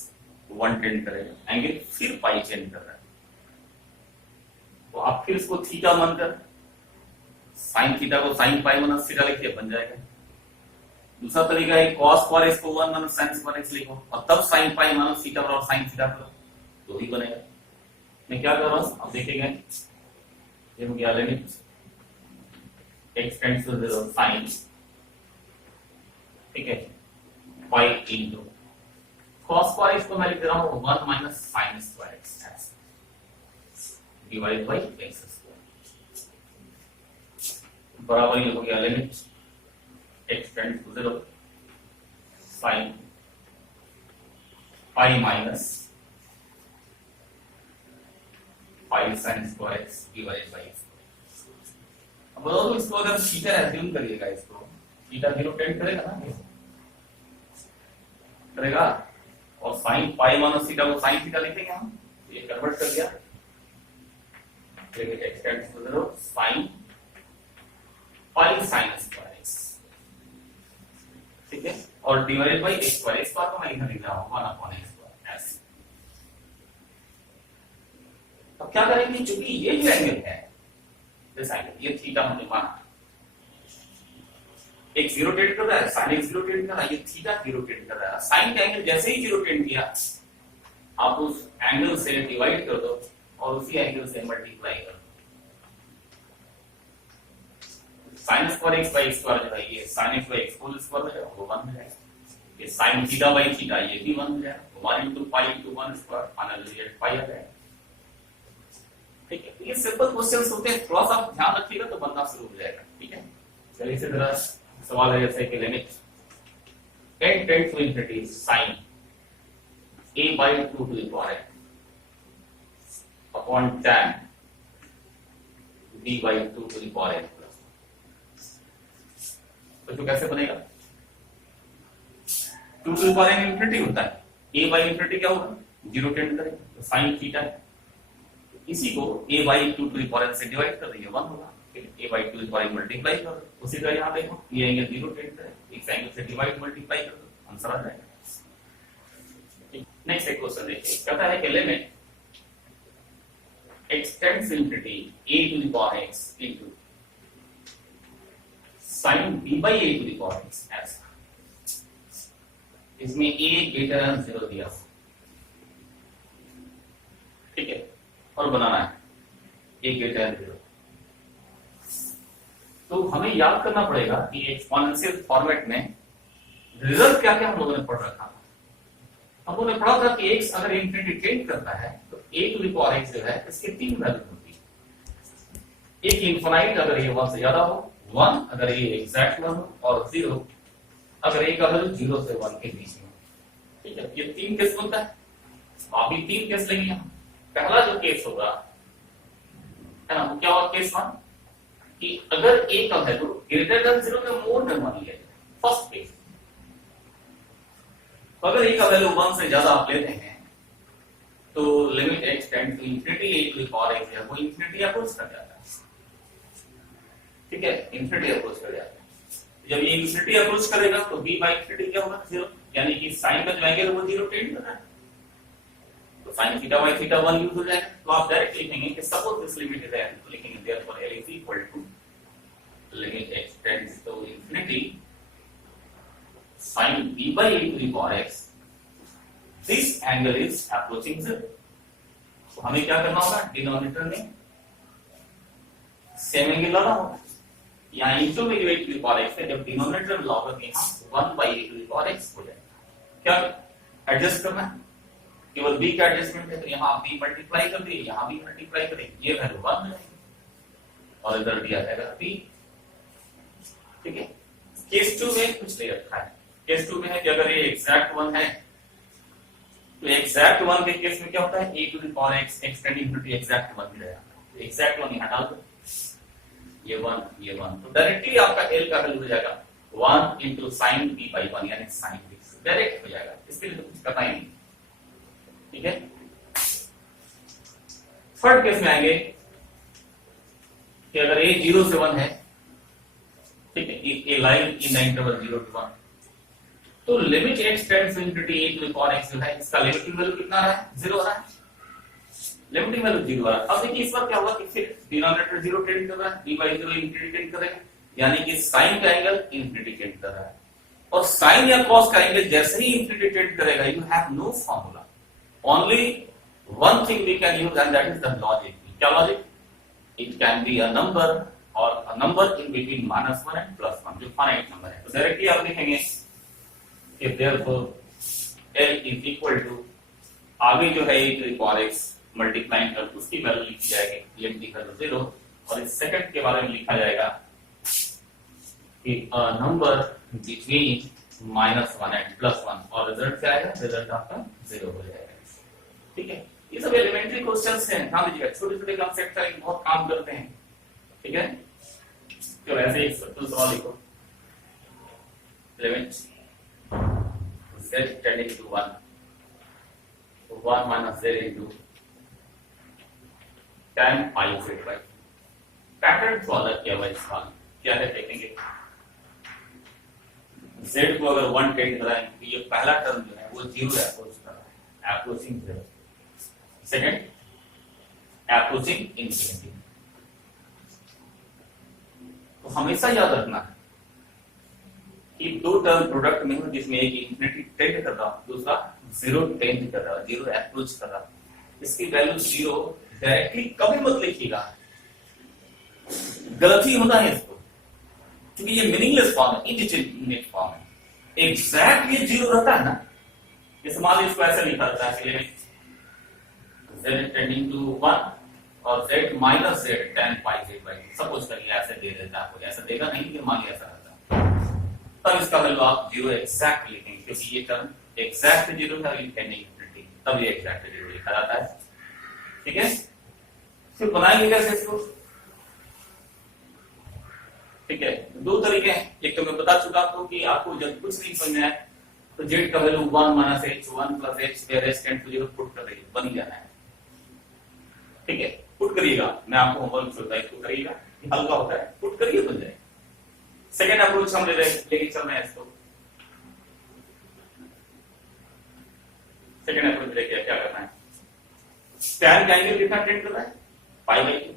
1 टेंड करेगा, एंगल फिर पाई चेंज कर रहा है, तो आप फिर इसको थीटा मानकर साइन थीटा को साइन पाई माइनस थीटा लिखिए, बन जाएगा। दूसरा तरीका है cos स्क्वायर x को 1 माइनस sin स्क्वायर x लिखो, और तब साइन पाई माइनस थीटा और साइन थीटा करो, तो ही बनेगा। मैं क्या कर रहा हूं, अब देखेंगे, ये हो गया limit x tends to 0 sin, ठीक है, पाई इनटू cos स्क्वायर इसको मैं लिख रहा हूं 1 minus sin square x divide by x square, बराबर ये हो गया limit x tends to 0 sin pi minus pi sin square x divide by x। अब बताओ तो इसको अगर थीटा एज्यूम करिएगा, इसको थीटा 0 टेंड करेगा ना, करेगा, और साइन पाई माइनस थीटा को साइन थीटा लिखेंगे हम, ये कन्वर्ट कर दिया, देखिए x tends to 0 sin pi sin square x। ठीक है, और divided by x square. X square को मैं इधर लिख रहा हूं 1 अपॉन एक्स स्क्वायर ऐसे। अब क्या करेंगे, चूंकि ये जो एंगल है दिस एंगल, ये थीटा हमने माना, एक्स रोटेट कर रहा है, साइन एक्स रोटेट कर रहा है, ये थीटा रोटेट कर रहा है। साइन का एंगल जैसे ही रोटेट किया, आप उस एंगल से डिवाइड कर दो और उसी एंगल से मल्टीप्लाई कर दो। Sine square x by square जो है, ये sine x by x whole square हो जाएगा, वो 1 हो जाएगा। ये साइन थीटा बाई थीटा, ये भी 1 हो जाएगा। 1 into पाई into 1 स्क्वायर, फाइनल रिजल्ट पाई आ जाएगा। ठीक है, ये सिंपल क्वेश्चंस होते हैं, थोड़ा सा ध्यान रखिएगा तो बनना शुरू हो जाएगा। ठीक है, चलिए इसी तरह सवाल है जैसे कि limit n tend to infinity sin a by 2 to the power n upon tan b by 2 to the power n plus। तो कैसे बनेगा, 2 to the power n infinity होता है, a by इंफिनिटी क्या होगा, 0 टेंड करेगा, तो sin थीटा है, इसी को a by 2 to the power n से डिवाइड कर दीजिए, 1 होगा। a by 2 पर मल्टीप्लाई कर दो, उसी तरह यहाँ देखो ये एंगल 0 टेंड है, इस एंगल से डिवाइड मल्टीप्लाई कर दो, आंसर आ जाएगा। नेक्स्ट एक क्वेश्चन देखिए, कहता है कि limit x tends to infinity a to the power x into sin b by a to the power x ऐसा। इसमें a ग्रेटर देन 0 दिया, ठीक है, और बनाना है a ग्रेटर देन 0। तो हमें याद करना पड़ेगा कि एक्सपोनेंशियल फॉर्मेट में रिजल्ट क्या क्या हम लोगों ने पढ़ रखा था। हम लोगों ने पढ़ा था कि x अगर इंफिनिटी टेंड करता है तो a to the power x जो है इसके 3 वैल्यू होती है। एक इनफाइनाइट अगर ये 1 से ज्यादा हो, 1 अगर ये एग्जैक्ट 1 हो, और 0 अगर a का वैल्यू 0 से 1 के बीच में। ठीक है, ये 3 केस बनता है, आप भी 3 केस लेंगे। पहला जो केस होगा है ना, वो क्या होगा, केस 1 कि अगर a का वैल्यू ग्रेटर देन 0 में मोर देन 1 लिया, फर्स्ट केस। तो अगर a का वैल्यू 1 से ज्यादा आप लेते हैं तो limit x tend to infinity a to the power x है, वो इंफिनिटी अप्रोच कर जाता है। ठीक है, इंफिनिटी अप्रोच कर जाता है। जब ये इंफिनिटी अप्रोच करेगा तो b बाय इंफिनिटी क्या होगा, 0, यानी कि साइन का जो एंगल है वो 0 टेंड कर रहा है, तो sin theta by theta 1 use हो जाएगा। तो आप डायरेक्ट लिखेंगे कि suppose this limit is n, तो लिखेंगे therefore l is equal to limit x tends to infinity sin b by a to the power x, this angle is approaching 0। तो हमें क्या करना होगा, डिनोमिनेटर में सेम एंगल लाना होगा, यहाँ इंटू में a to the power x है, जब डिनोमिनेटर में लाओगे यहाँ 1 by a to the power x हो जाएगा। क्या एडजस्ट करना है, केवल b का एडजस्टमेंट है, तो यहाँ b मल्टीप्लाई कर दिए, यहाँ b मल्टीप्लाई करें, ये वैल्यू 1 हो जाएगी और इधर दिया जाएगा b। ठीक है, केस 2 में कुछ नहीं रखा है। केस 2 में है कि अगर ये एग्जैक्ट 1 है तो एग्जैक्ट 1 के केस में क्या होता है, a to the power x extending to exact 1 मिलेगा, तो एग्जैक्ट 1 यहां डाल दो, ये 1, तो डायरेक्टली आपका l का वैल्यू हो जाएगा 1 into sin b by 1, यानी sin b, डायरेक्ट हो जाएगा, इसके लिए तो कुछ करना ही नहीं। ठीक है, थर्ड केस में आएंगे कि अगर a 0 से 1 है, ठीक है, a line in the interval 0 to 1, तो limit x tends to infinity a to the power x जो है, इसका लिमिटिंग वैल्यू कितना आ रहा है, 0 आ रहा है, लिमिटिंग वैल्यू 0 आ रहा है। अब देखिए इस बार क्या होगा कि फिर डिनोमिनेटर 0 टेंड कर रहा है, b by 0 इंफिनिटी टेंड करेगा, यानी कि sin का एंगल इंफिनिटी टेंड कर रहा है, और sin या cos का एंगल जैसे ही इंफिनिटी टेंड करेगा, you have no formula, only one thing we can use and that is the logic. क्या logic, it can be a number और a number in between -1 and +1, जो finite number है। तो directly आप लिखेंगे कि therefore l is equal to, आगे जो है a to the power x multiplying कर उसकी वैल्यू लिखी जाएगी लिमिट इक्वल टू 0, और इस सेकंड के बारे में लिखा जाएगा कि अ नंबर बिटवीन -1 एंड +1, और रिजल्ट क्या आएगा, रिजल्ट आपका 0 हो जाएगा। ठीक है, ये सब एलिमेंट्री क्वेश्चंस हैं, ध्यान दीजिएगा, छोटे छोटे कॉन्सेप्ट का बहुत काम करते हैं। ठीक है, तो ऐसे एक सिंपल सवाल लिखो, limit z tending to 1 z into tan pi z by, pattern follow किया हुआ इस सवाल क्या है देखेंगे। z को अगर 1 टेंड कराएं तो ये पहला टर्म जो है वो 0 अप्रोच कर रहा है, अप्रोचिंग 0। Second approaching infinity. तो हमेशा याद रखना है कि दो टर्म प्रोडक्ट में हो जिसमें एक इंफिनिटी टेंड कर रहा है, दूसरा 0 टेंड कर रहा है, 0 अप्रोच कर रहा है। इसकी वैल्यू 0 डायरेक्टली कभी मत लिखिएगा, गलत ही होता है इसको, क्योंकि ये मीनिंगलेस फॉर्म है, इनडिटरमिनेट फॉर्म है। एग्जैक्ट ये 0 रहता है ना, इस मान इसको ऐसे लिखा जाता है लिमिट z टेंडिंग टू 1 और z minus z tan pi z by, suppose करिए ऐसे दे देता है, आपको ऐसा देगा नहीं कि मान लिया ऐसा रहता है, तब इसका वैल्यू आप 0 एग्जैक्ट लिखेंगे, क्योंकि ये टर्म एग्जैक्ट 0 है, टेंडिंग इंफिनिटी, तब ये एग्जैक्ट 0 लिखा जाता है। ठीक है, फिर बनाएंगे कैसे इसको? ठीक है, दो तरीके हैं। एक तो मैं बता चुका आपको कि आपको जब कुछ नहीं समझ में आए तो z का value 1 minus h 1 plus h where h tend to 0 put कर देंगे, बन जाना है। ठीक है, पुट करिएगा, मैं आपको होमवर्क छोड़ता है, इसको करिएगा, हल्का होता है, पुट करिए बन जाए। सेकंड अप्रोच हम लेके चल रहे हैं इसको। सेकंड अप्रोच लेके क्या करना है? tan का एंगल कितना टेंड कर रहा है? पाई बाई 2,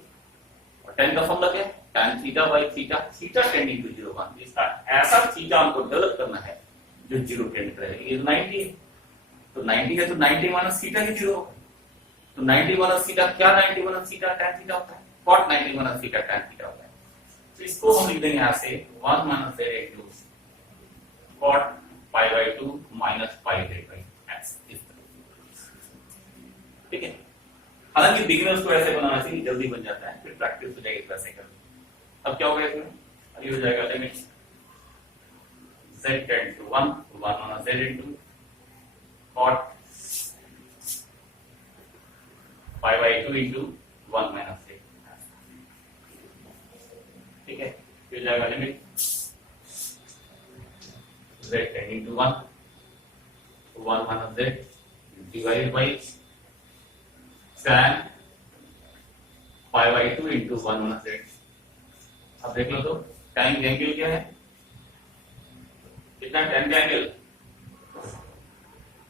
और tan का फॉर्मूला क्या है? tan theta by theta, theta tending to 0 1। इसका ऐसा थीटा हमको डेवलप करना है जो 0 टेंड करेगा। ये 90 है, तो 90 है तो 90 माइनस थीटा ही 0 होगा। तो 90 माइनस थीटा क्या? 90 माइनस थीटा tan थीटा होता है, cot 90 minus theta tan theta होता है। तो इसको हम लिख देंगे यहाँ से 1 minus z into cot pi by 2 minus pi z by x। ठीक है, हालांकि बिगिनर्स को ऐसे बनाना चाहिए, जल्दी बन जाता है, फिर प्रैक्टिस हो जाएगी वैसे कर। अब क्या होगा इसमें? अभी हो जाएगा limit z tend to 1 minus z into cot pi by 2 into 1 minus z। ठीक है, फिर जाएगा limit z tending to 1 minus z divided by tan pi by 2 into 1 minus z। अब देख लो तो tan का एंगल क्या है? कितना tan का angle?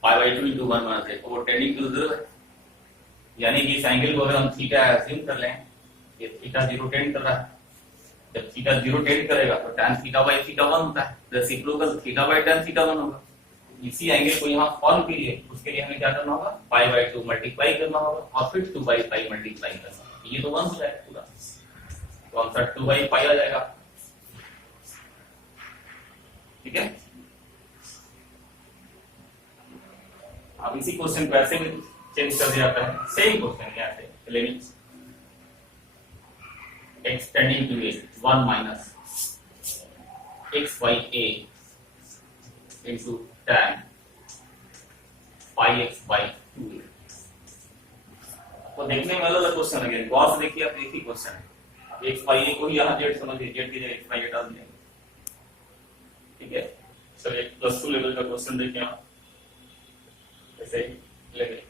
Pi by 2 into 1 minus z, तो वो टेंडिंग टू 0 है, यानी कि इस एंगल को अगर हम थीटा अज्यूम कर लें, ये थीटा 0 टेंड कर रहा है, जब थीटा 0 टेंड करेगा तो tan थीटा बाई थीटा 1 होता है, reciprocal theta by tan theta 1 होगा। इसी एंगल को यहाँ फॉर्म कीजिए, उसके लिए हमें क्या करना होगा? पाई बाई 2 मल्टीप्लाई करना होगा और फिर 2 बाई पाई मल्टीप्लाई करना, ये तो 1 हो जाएगा पूरा, तो आंसर 2 बाई पाई आ जाएगा। ठीक है, अब इसी क्वेश्चन को ऐसे भी चेंज कर दिया जाता है, सेम क्वेश्चन यहाँ से limit x tending to 1 minus x by a into tan pi x by 2a। तो देखने में अलग क्वेश्चन लगे, गौर से देखिए, आप एक ही क्वेश्चन है, x बाई a को ही यहाँ z समझिए, z की जगह x बाई a डाल दिया। ठीक है, चलिए प्लस 2 लेवल का क्वेश्चन देखिए आप, जैसे limit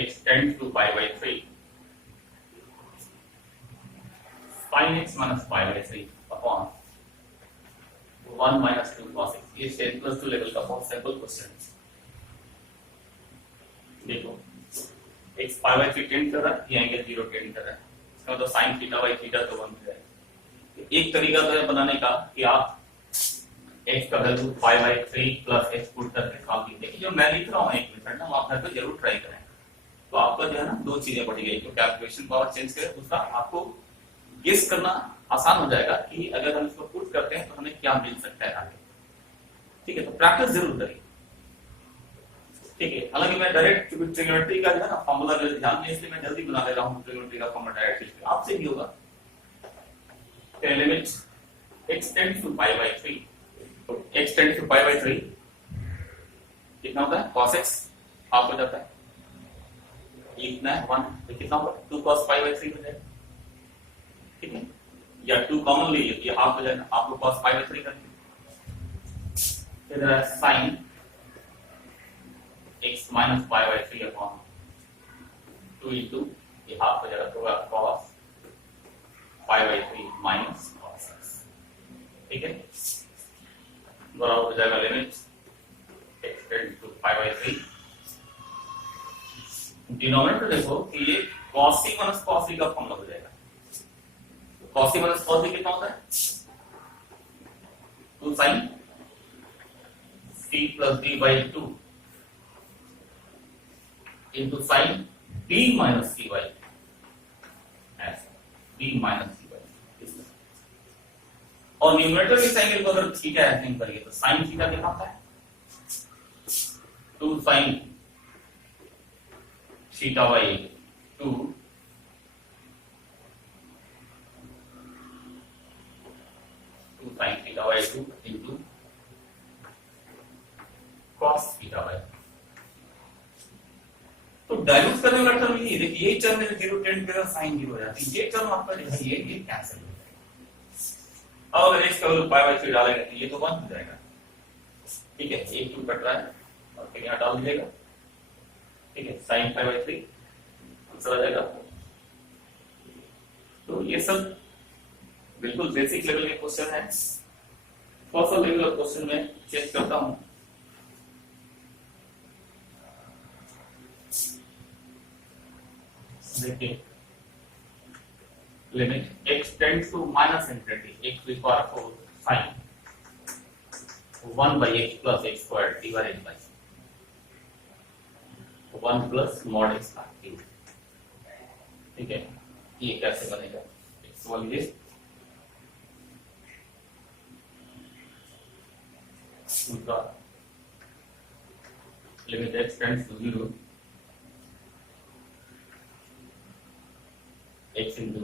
x tend to pi by 3 sin x minus pi by 3 upon 1 minus 2 cos x। ये 10+2 लेवल का बहुत सिंपल क्वेश्चन है। देखो x पाई बाई 3 टेंड कर रहा है, ये एंगल 0 टेंड कर रहा है, इसका मतलब sin थीटा बाई थीटा तो 1 हो जाएगा। एक तरीका तो है बनाने का कि आप x का value pi by 3 plus x put करके काम कीजिए, जो मैं लिख रहा हूँ एक मेथड ना, आप घर पे जरूर ट्राई करें, तो आपका जो है ना दो चीजें बढ़ गई, तो कैलकुलेशन पावर चेंज करें, दूसरा आपको गेस करना आसान हो जाएगा कि अगर हम इसको पुट करते हैं तो हमें क्या मिल सकता है आगे। ठीक है, तो प्रैक्टिस जरूर करिए। ठीक है, हालांकि मैं डायरेक्ट ट्रिग्नोमेट्री का जो है ना फॉर्मूला ध्यान में, इसलिए मैं जल्दी बना ले रहा हूँ ट्रिग्नोमेट्री का फॉर्मूला डायरेक्ट, आपसे भी होगा। Limit x tends to pi by 3, तो x tends to pi by 3 कितना होता है? cos x हाफ हो जाता है, इतना है 1, तो कितना होगा? 2 cos पाई बाई 3 हो जाएगा। ठीक है, या 2 कॉमन लीजिए, ये हाफ हो जाएगा, आपको cos पाई बाई 3 करके फिर sin x minus pi by 3 upon 2 into ये हाफ हो जाएगा, तो cos pi by 3 minus cos x। ठीक है, देखो कि ये cos c minus cos c का फॉर्मूला हो जाएगा। cos c minus cos c कितना होता है? 2 sin c plus d by 2 into sin b minus c by b minus c by। और न्यूमरेटर इस एंगल को अगर थीटा ऐड करिए तो sin थीटा कितना होता है? 2 sin theta by 2 sin theta by 2 into cos theta by। तो डाइल्यूट करने वाला टर्म ये देखिए, ये टर्म में 0 टेंड पे sin 0 हो जाती है, ये टर्म आपका जो है ये कैंसिल हो जाएगा। अब अगर x का वैल्यू पाई बाय 3 डालेंगे तो ये तो 1 हो जाएगा। ठीक है, एक 2 कट रहा है और फिर यहाँ डाल दीजिएगा। ठीक है, sin पाई बाय 3 आंसर आ जाएगा। तो ये सब बिल्कुल बेसिक लेवल के क्वेश्चन है। फर्स्ट लेवल के क्वेश्चन में चेक करता हूं। देखिए, limit x tends to minus infinity x to power 4 sin 1 by x plus x squared divided by 1 plus mod x का क्यूब। ठीक है, ये कैसे बनेगा? बोलिए, उनका limit x tends to 0 x into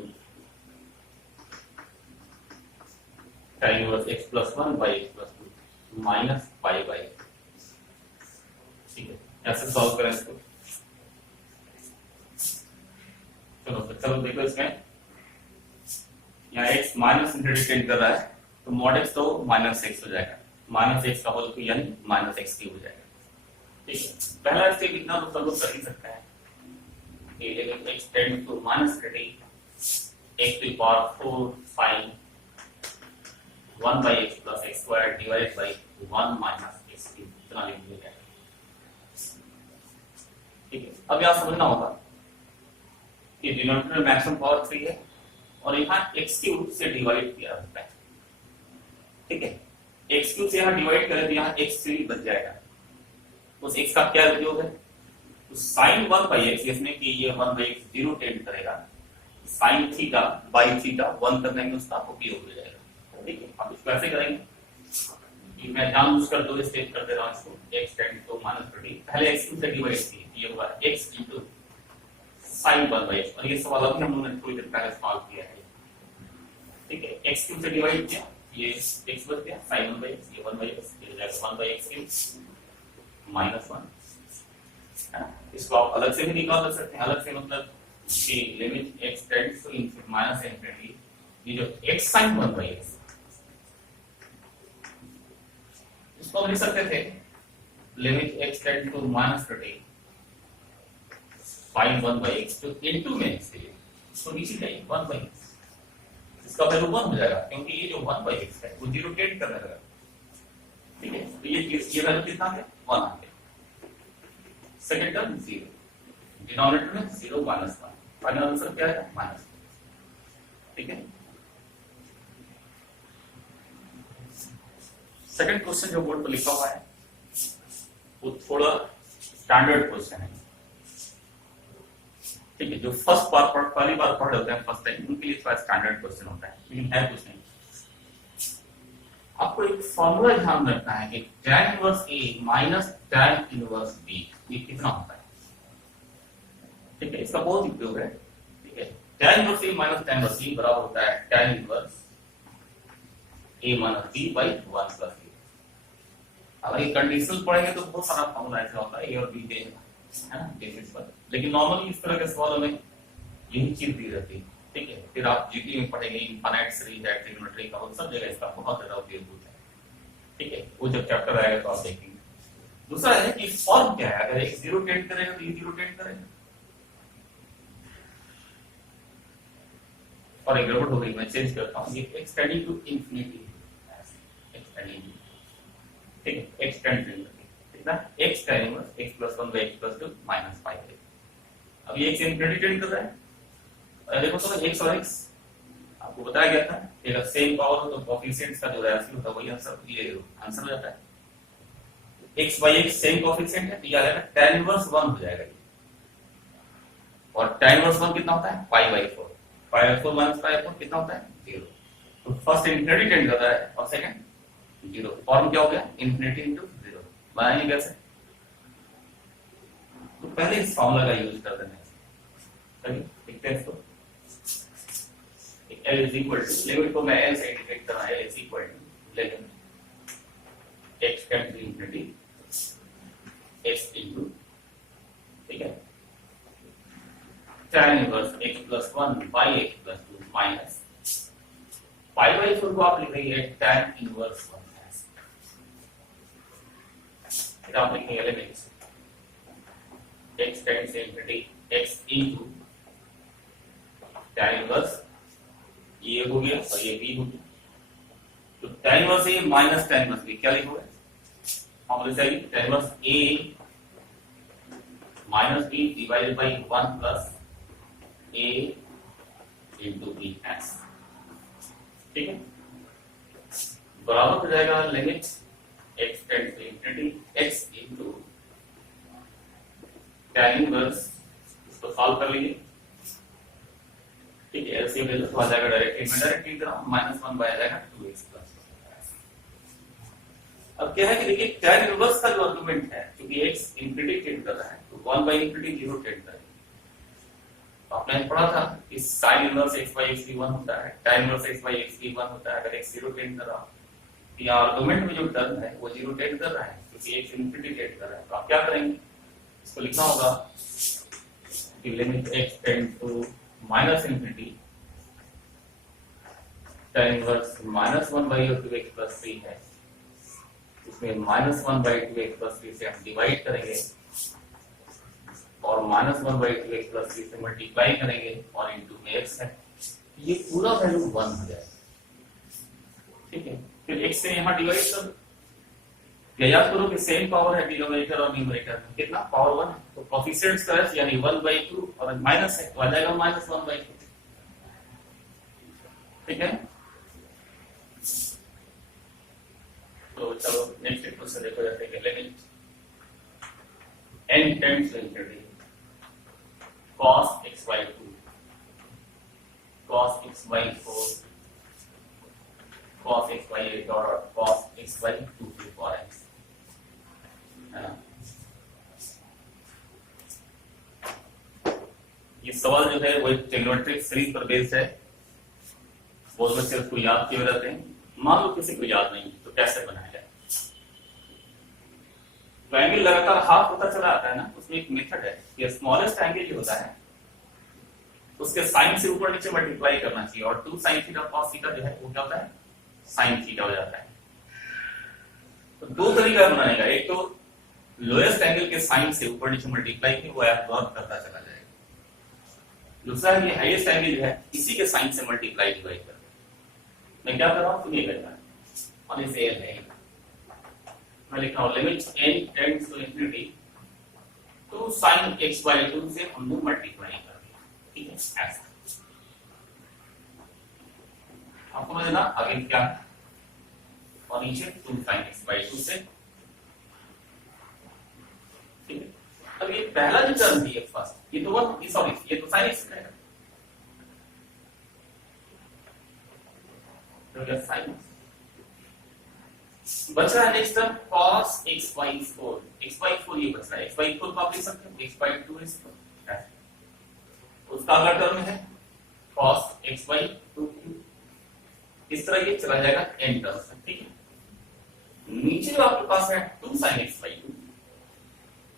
tan inverse x plus 1 by x plus 2 minus pi by। ठीक है, ऐसे सॉल्व करें इसको। चलो देखो, इसमें यहाँ x माइनस इंफिनिटी टेंड कर रहा है तो mod x तो माइनस x हो जाएगा, माइनस x का होल यानी माइनस x क्यूब हो जाएगा। ठीक है, पहला स्टेप इतना तो सॉल्व कर ही सकता है कि limit x tend to minus infinity x to power 4 sin 1 by x plus x squared divided by 1 minus x cube, इतना लिख दिया जाएगा। ठीक है, अब यहाँ समझना होगा कि डिनोमिनेटर में मैक्सिमम पावर 3 है और यहाँ x क्यूब से डिवाइड किया जाता है। ठीक है, x क्यूब से यहाँ डिवाइड करें तो यहाँ x3 बच जाएगा। उस x का क्या उपयोग है? तो sin 1 by x, इसमें कि ये 1 by x 0 टेंड करेगा, sin थीटा by थीटा 1 करने में उसका उपयोग हो जाएगा। ठीक है, अब इसको ऐसे करेंगे कि मैं जानबूझकर दो स्टेप कर दे रहा हूं इसको। x टेंड टू माइनस 30, पहले x क्यूब से डिवाइड किए, ये होगा x into sin 1 by x, और ये सवाल अभी हम लोगों ने थोड़ी देर पहले सॉल्व किया है। ठीक है, x क्यूब से डिवाइड किया, ये x बच गया, sin 1 by x, ये 1 by x, ये हो जाएगा 1 by x क्यूब माइनस 1 है ना। इसको आप अलग से भी निकाल सकते हैं, अलग से मतलब कि limit x tends to minus infinity, ये जो x sin 1 by x, इसको हम लिख सकते थे limit x tends to minus 30 sin 1 by x तो इनटू में x है, इसको नीचे जाइए 1 by x, इसका वैल्यू 1 हो जाएगा क्योंकि ये जो 1 by x है वो 0 टेंड करने लगा। ठीक है, तो ये वैल्यू कितना है? 1 आ गया। सेकंड टर्म 0, डिनोमिनेटर में 0 माइनस 1, फाइनल आंसर क्या है? माइनस। ठीक है, सेकंड क्वेश्चन जो बोर्ड पर लिखा हुआ है वो थोड़ा स्टैंडर्ड क्वेश्चन है। ठीक है, जो फर्स्ट बार पहली बार पढ़ रहे होते हैं फर्स्ट टाइम, उनके लिए थोड़ा स्टैंडर्ड क्वेश्चन होता है, लेकिन है कुछ नहीं। आपको एक फॉर्मूला ध्यान रखना है कि tan inverse a minus tan inverse b, ये कितना होता है? ठीक है, इसका बहुत उपयोग है। ठीक है, tan inverse a minus tan inverse b बराबर होता है tan inverse a minus b by 1 plus a। अगर ये कंडीशनल पढ़ेंगे तो बहुत सारा फॉर्मूला ऐसा होता है, a और b देगा, है ना, बेसिस पर, लेकिन नॉर्मली इस तरह के सवालों में यही चीज दी रहती है। ठीक है, फिर आप जीटी में पढ़ेंगे इनफाइनाइट सीरीज है, ट्रिग्नोमेट्री का, वो सब जगह इसका बहुत ज्यादा उपयोग होता है। ठीक है, वो जब चैप्टर आएगा तो आप देखेंगे। दूसरा है कि फॉर्म क्या है, अगर एक 0 टेंड करेगा तो ये 0 टेंड करेगा, और एक गड़बड़ हो गई, मैं चेंज करता हूं, ये एक्सटेंडिंग टू इंफिनिटी, एक्सटेंडिंग। ठीक है, एक्सटेंडिंग कितना? x tan inverse x plus 1 by x plus 2 minus 5 है। अब ये x इंफिनिटी टेंड कर रहा है, और देखो तो x और x आपको बताया गया था कि अगर सेम पावर हो तो कोएफिशिएंट्स का जो रेशियो होता है वही आंसर हो जाता है। x by x same coefficient है तो ये आ जाएगा tan इनवर्स 1 हो जाएगा ये, और tan इनवर्स 1 कितना होता है पाई by 4, pi by 4 minus pi by 4 कितना होता है 0। तो फर्स्ट इंफिनिटी टेंड कर रहा है और सेकंड 0, फॉर्म क्या हो गया इंफिनिटी इनटू 0। बनाएंगे कैसे, तो पहले इस फार्मूला का यूज कर देना है। चलिए देखते हैं इसको। L is equal to, limit को मैं L से इंडिकेट कर रहा है, L is equal to लेकिन x tend to infinity x into, ठीक है, tan inverse x plus 1 by x plus 2 minus pi by 4 को आप लिखेंगे tan इनवर्स 1 है, फिर आप लिखेंगे एलिमेंट्स x टेंड से infinity x into tan inverse, ये हो गया और ये b हो गया, तो tan inverse a minus tan inverse b क्या लिखोगे, फॉर्मूला से tan inverse a minus b divided by 1 plus a into b s, ठीक है, बराबर हो जाएगा limit x tend to infinity x into tan inverse, इसको सॉल्व कर लीजिए, ठीक है, एलसीएम ले लो तो आ जाएगा डायरेक्टली, मैं डायरेक्टली लिख रहा हूं -1 बाय आ जाएगा 2x प्लस। अब क्या है कि देखिए tan इनवर्स का जो आर्गुमेंट है क्योंकि x इंफिनिटी टेंड कर रहा है तो 1 बाय इंफिनिटी 0 टेंड करेगा, तो आपने पढ़ा था कि sin inverse x by x भी 1 होता है, tan inverse x by x भी 1 होता है अगर x 0 टेंड कर रहा है, तो यहां आर्गुमेंट में जो टर्म है वो 0 टेंड कर रहा है क्योंकि x इंफिनिटी टेंड कर रहा है, तो आप क्या करेंगे, इसको लिखना होगा कि limit x tend to minus infinity tan inverse -1 by 2x plus 3 है, इसमें -1 बाई 2x प्लस 3 से हम डिवाइड करेंगे और -1 बाई 2x प्लस 3 से मल्टीप्लाई करेंगे और इनटू में x है, ये पूरा वैल्यू 1 हो जाएगा, ठीक है, फिर x से यहां डिवाइड कर, याद करो कि सेम पावर है डिनोमिनेटर और न्यूमरेटर में, कितना पावर 1 है, तो कोएफिशिएंट्स का यानी 1/2 और माइनस है तो आ जाएगा -1/2, ठीक है। तो चलो नेक्स्ट क्वेश्चन देखो, जैसे कि limit n tends to infinity cos x by 2 cos x by 4 cos x by 8 और cos x by 2 for x, है ना। ये सवाल जो है वो एक ट्रिग्नोमेट्रिक सीरीज पर बेस्ड है, बहुत बच्चे उसको याद किए रहते हैं, मान लो किसी को याद नहीं तो कैसे बनाया जाए, तो एंगल लगातार हाफ होता चला आता है ना, उसमें एक मेथड है कि स्मॉलेस्ट एंगल जो होता है उसके साइन से ऊपर नीचे मल्टीप्लाई करना चाहिए, और 2 sin थीटा cos थीटा जो है वो क्या होता है sin थीटा हो जाता है। तो दो तरीका बनाने का, एक तो लोएस्ट एंगल के साइन से ऊपर नीचे मल्टीप्लाई की वो एब्जॉर्ब करता चला जाएगा, दूसरा ये हाईएस्ट एंगल है इसी के साइन से मल्टीप्लाई डिवाइड कर, मैं क्या कर रहा हूं सुनिएगा, और इसे l है, मैं लिख रहा हूं limit n tends to infinity 2 sin x by 2 से हम लोग मल्टीप्लाई कर दिया, ठीक है, ऐसा आपको समझना आगे क्या है, और नीचे 2 sin x by 2 से, ठीक है। अब ये पहला जो टर्म थी फर्स्ट, ये तो 1 सॉरी ये तो sin x रहेगा, तो ये sin बच रहा है next term cos x by 4, x by 4 ये बच रहा है, x by 4 को आप लिख सकते हो x by 2 is उसका अगला टर्म है cos x by 2, इस तरह ये चला जाएगा n टर्म, ठीक है। नीचे जो आपके पास है 2 sin x by 2,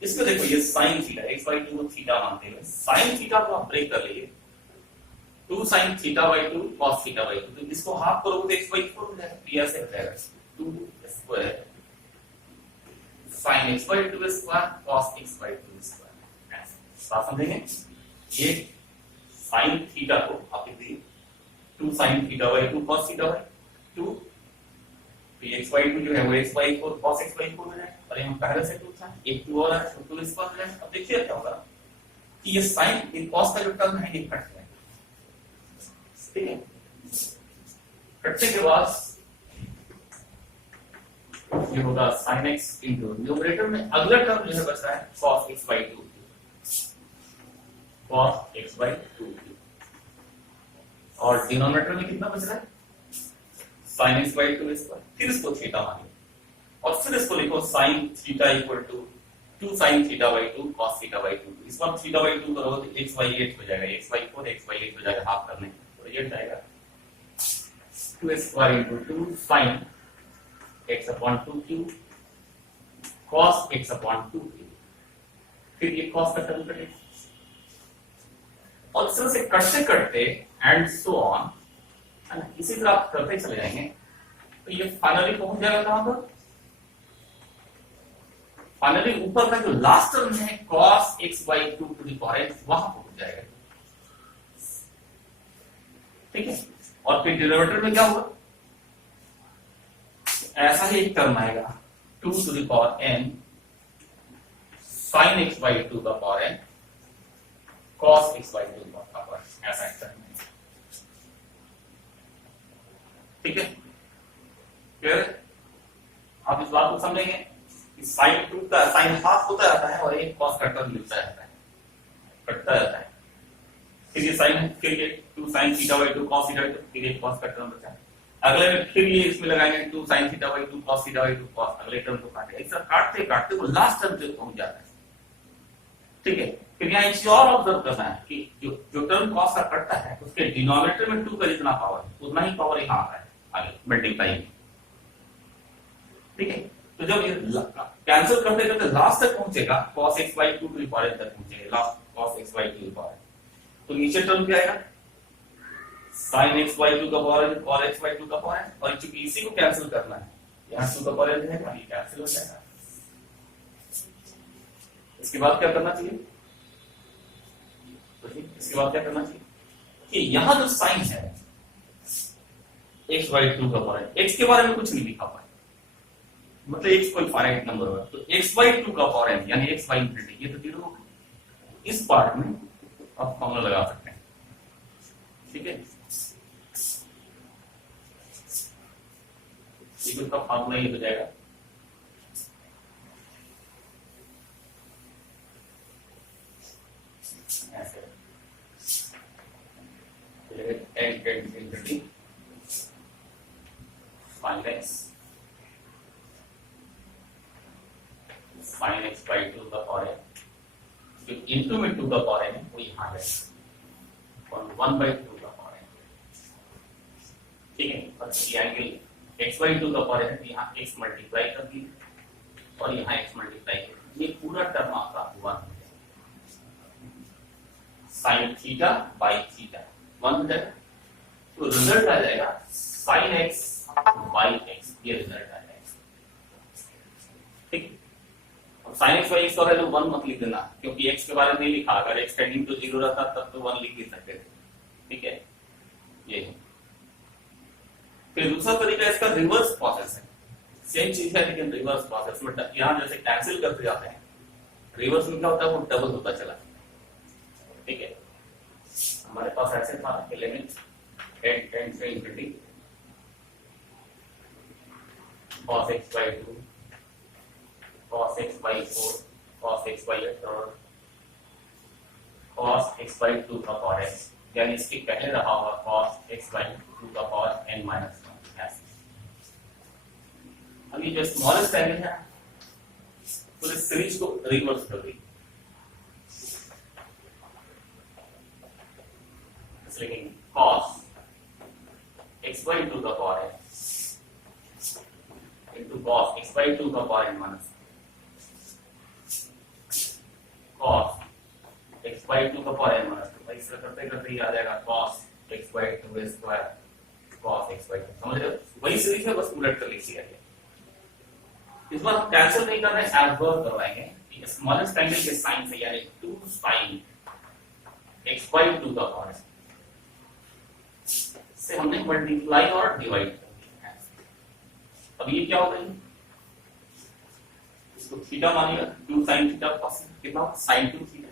इसको देखो ये sin थीटा x by 2 को थीटा मानते हैं, sin थीटा को आप ब्रेक कर लीजिए 2 sin theta by 2 cos theta by 2, तो इसको हाफ करोगे तो x by 4 हो जाएगा, तो ऐसे हो जाएगा 2 square sin x by 2 square cos x by 2 square, साफ समझेंगे। ये sin थीटा को आप लिख दीजिए 2 sin theta by 2 cos theta by 2, तो x by 2 जो है वो x by 4 cos x by 4 हो जाएगा, और यहाँ पहले से 2 था, एक 2 और है तो 2 स्क्वायर हो जाएगा। अब देखिए क्या होगा, कि ये साइन इन कॉस का जो टर्म है ये कट जाए, ठीक है। कटने के बाद ये होगा sin x इंटू न्यूमरेटर में अगला टर्म जो है बचा है cos x by 2, cos x by 2, और डिनोमिनेटर में कितना बच रहा है sin x by 2 स्क्वायर। फिर इसको थीटा मानिए और फिर इसको लिखो sin theta equal to 2 sin theta by 2 cos theta by 2। इस बार थीटा by 2 करोगे तो x by 8 हो जाएगा, x by 4 x by 8 हो जाएगा, हाफ करने तो ये जाएगा 2 square into 2 sin x upon 2 cube cos x upon 2 cube। फिर ये cos का टर्म कटेगा और इस तरह से कटते कटते एंड सो ऑन, है ना, इसी तरह आप करते चले जाएंगे तो ये फाइनली पहुंच जाएगा कहां पर, फाइनली ऊपर का जो लास्ट टर्म है cos x by 2 to the power n वहां पहुंच जाएगा, ठीक है। और फिर डिनोमिनेटर में क्या होगा, ऐसा ही एक टर्म आएगा 2 to the power n sin x by 2 का power n cos x by 2 का पावर, ऐसा एक टर्म है, ठीक है। फिर आप इस बात को समझेंगे कि sin 2 का sin हाफ होता रहता है और एक cos का टर्म मिलता रहता है, कटता रहता है। फिर ये sin, फिर ये 2 sin theta by 2 cos theta by 2, फिर ये cos का टर्म बचा है। अगले में फिर ये इसमें लगाएंगे 2 sin theta by 2 cos theta by 2 cos, अगले टर्म को काटेंगे, इस तरह काटते काटते वो लास्ट टर्म तक पहुंच जाता है, ठीक है। फिर यहाँ एक चीज और ऑब्जर्व करना है कि जो टर्म cos का कटता है उसके डिनोमिनेटर में 2 का जितना पावर है उतना ही पावर यहाँ आता है आगे मल्टीप्लाई में, ठीक है। तो जब ये कैंसिल करते करते लास्ट तक पहुंचेगा cos x by 2 to the power n तक पहुंचेगा, last cos x by 2 to the power n, तो नीचे टर्म क्या आएगा sin x by 2 का power n cos x by 2 का पावर n, और चूंकि इसी को कैंसिल करना है यहाँ 2 का पावर n है, ये कैंसिल हो जाएगा। इसके बाद क्या करना चाहिए, तो इसके बाद क्या करना चाहिए कि यहाँ जो साइन है x by 2 का पावर n, x के बारे में कुछ नहीं लिखा हुआ है, मतलब x कोई फाइनाइट नंबर होगा तो x by 2 का पावर n यानी x by इंफिनिटी ये तो 0 होगा। इस पार्ट में आप फॉर्मूला लगा सकते हैं, ठीक है। इसका फॉर्मूला ये हो जाएगा ऐसे n tends to infinity sin x by 2 का पावर n, तो इंटू में 2 का पावर n वो यहाँ जाएगा और 1 by 2 का पावर n, ठीक है। और ये एंगल x by 2 का पावर n यहाँ x मल्टीप्लाई कर दीजिए और यहाँ x मल्टीप्लाई कर दीजिए, ये पूरा टर्म आपका 1 हो जाएगा, sin थीटा by थीटा 1 हो जाएगा, तो रिजल्ट आ जाएगा sin x by x, ये रिजल्ट आ जाएगा, ठीक है। sin x by x का वैल्यू 1 मत लिख देना क्योंकि x के बारे में नहीं लिखा, अगर x टेंडिंग टू 0 रहता तब तो 1 लिख भी सकते थे, ठीक है। ये फिर दूसरा तरीका इसका रिवर्स प्रोसेस है, सेम चीज है लेकिन रिवर्स प्रोसेस में यहाँ जैसे कैंसिल करते जाते हैं, रिवर्स में क्या होता है वो डबल होता चला, ठीक है। हमारे पास ऐसे था कि limit tends to infinity cos x by 2 cos x by 4 cos x by 8 और cos x by 2 का पावर n, यानी इसके पहले रहा होगा cos x by 2 का पावर n minus 1। अब ये जो स्मॉलेस्ट एंगल है तो इस सीरीज को रिवर्स कर दी, इसलिए cos x by 2 का power n into cos x by 2 का power n minus cos x by 2 का पावर n minus 2, इस तरह करते करते ही आ जाएगा cos x by 2 square cos x by 2, समझ रहे हो, वही सीरीज है बस उलट कर लिखी है। इस बार हम कैंसिल नहीं कर रहे हैं, एब्जॉर्ब करवाएंगे, स्मॉलेस्ट एंगल के साइन से यानी 2 sin x by 2 का पावर से हमने मल्टीप्लाई और डिवाइड कर दिया। अब ये क्या हो गई, इसको थीटा मानिएगा, 2 sin थीटा cos कितना sin 2 थीटा,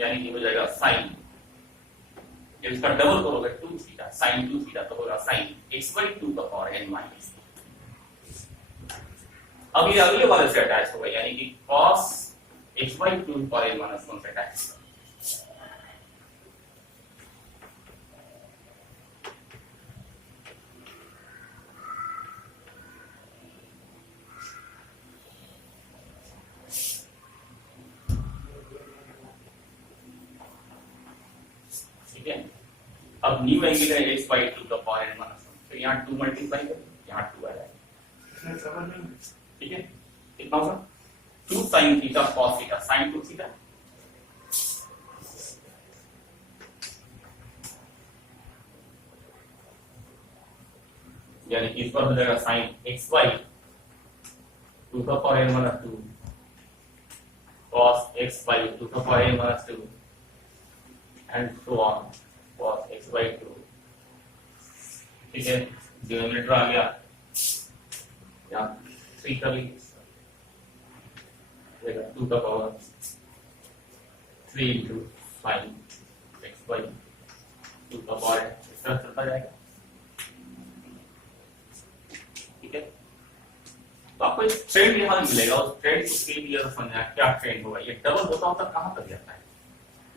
यानी कि हो जाएगा साइन, जब इसका डबल करोगे 2 थीटा, साइन 2 थीटा तो होगा साइन x/2 का पावर n माइनस। अब ये अगले वाले से अटैच होगा, यानी कि cos x/2 power n minus 1 से अटैच होगा। ठीक है, अब न्यू एंगल है x/2 का पावर n माइनस 1, तो यहाँ 2 मल्टीप्लाई करो, यहाँ 2 आ जाएगा। ठीक है, कितना होगा 2 sin theta cos theta, sin 2 theta, यानी कि इस पर हो जाएगा sin x/2 का power n minus 2 cos x/2 का power n minus 2 and so on cos x/2। ठीक है, डिनोमिनेटर आ गया, यहाँ 3 कर लीजिए, 2 का पावर 3 into sin x/2 का पावर इस तरह चलता जाएगा। ठीक है, तो आपको एक ट्रेंड यहाँ मिलेगा, उस ट्रेंड को क्लियर समझना क्या ट्रेंड होगा। ये डबल होता होता कहाँ तक जाता है,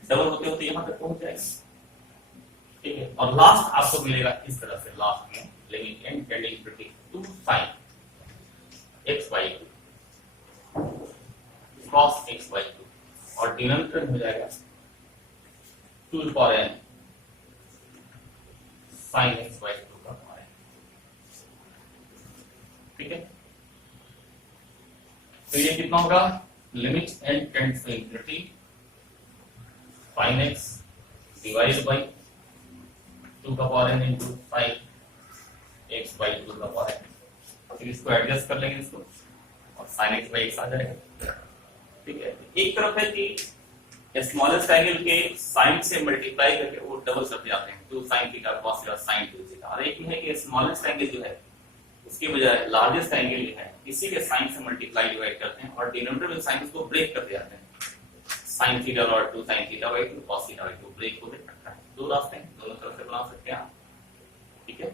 डबल होते होते यहाँ तक पहुंच जाएगा। ठीक है, और लास्ट आपको मिलेगा इस तरह से, लास्ट में limit n tending to 2 sin x/2 cos x/2 और डिनोमिनेटर हो जाएगा 2 power n sin x/2 का पावर n। ठीक है, तो ये कितना होगा, limit n tends to infinity sin x divided by 2 का power n into sin x/2 का पावर n। फिर इसको एडजस्ट कर लेंगे इसको, और sin x/x आ जाएगा। ठीक है, एक तरफ है कि स्मॉलेस्ट एंगल के साइन से मल्टीप्लाई करके वो डबल कर जाते हैं, 2 sin theta cos theta sin 2 theta, और एक है कि स्मॉलेस्ट एंगल जो है उसके बजाय लार्जेस्ट एंगल जो है इसी के साइन से मल्टीप्लाई डिवाइड करते हैं, और डिनोमिनेटर में साइन उसको ब्रेक कर जाते हैं, sin थीटा और 2 sin थीटा/2 cos थीटा/2 ब्रेक हो जाता है। दो रास्ते हैं, दोनों तरफ से बना सकते हैं आप। ठीक है,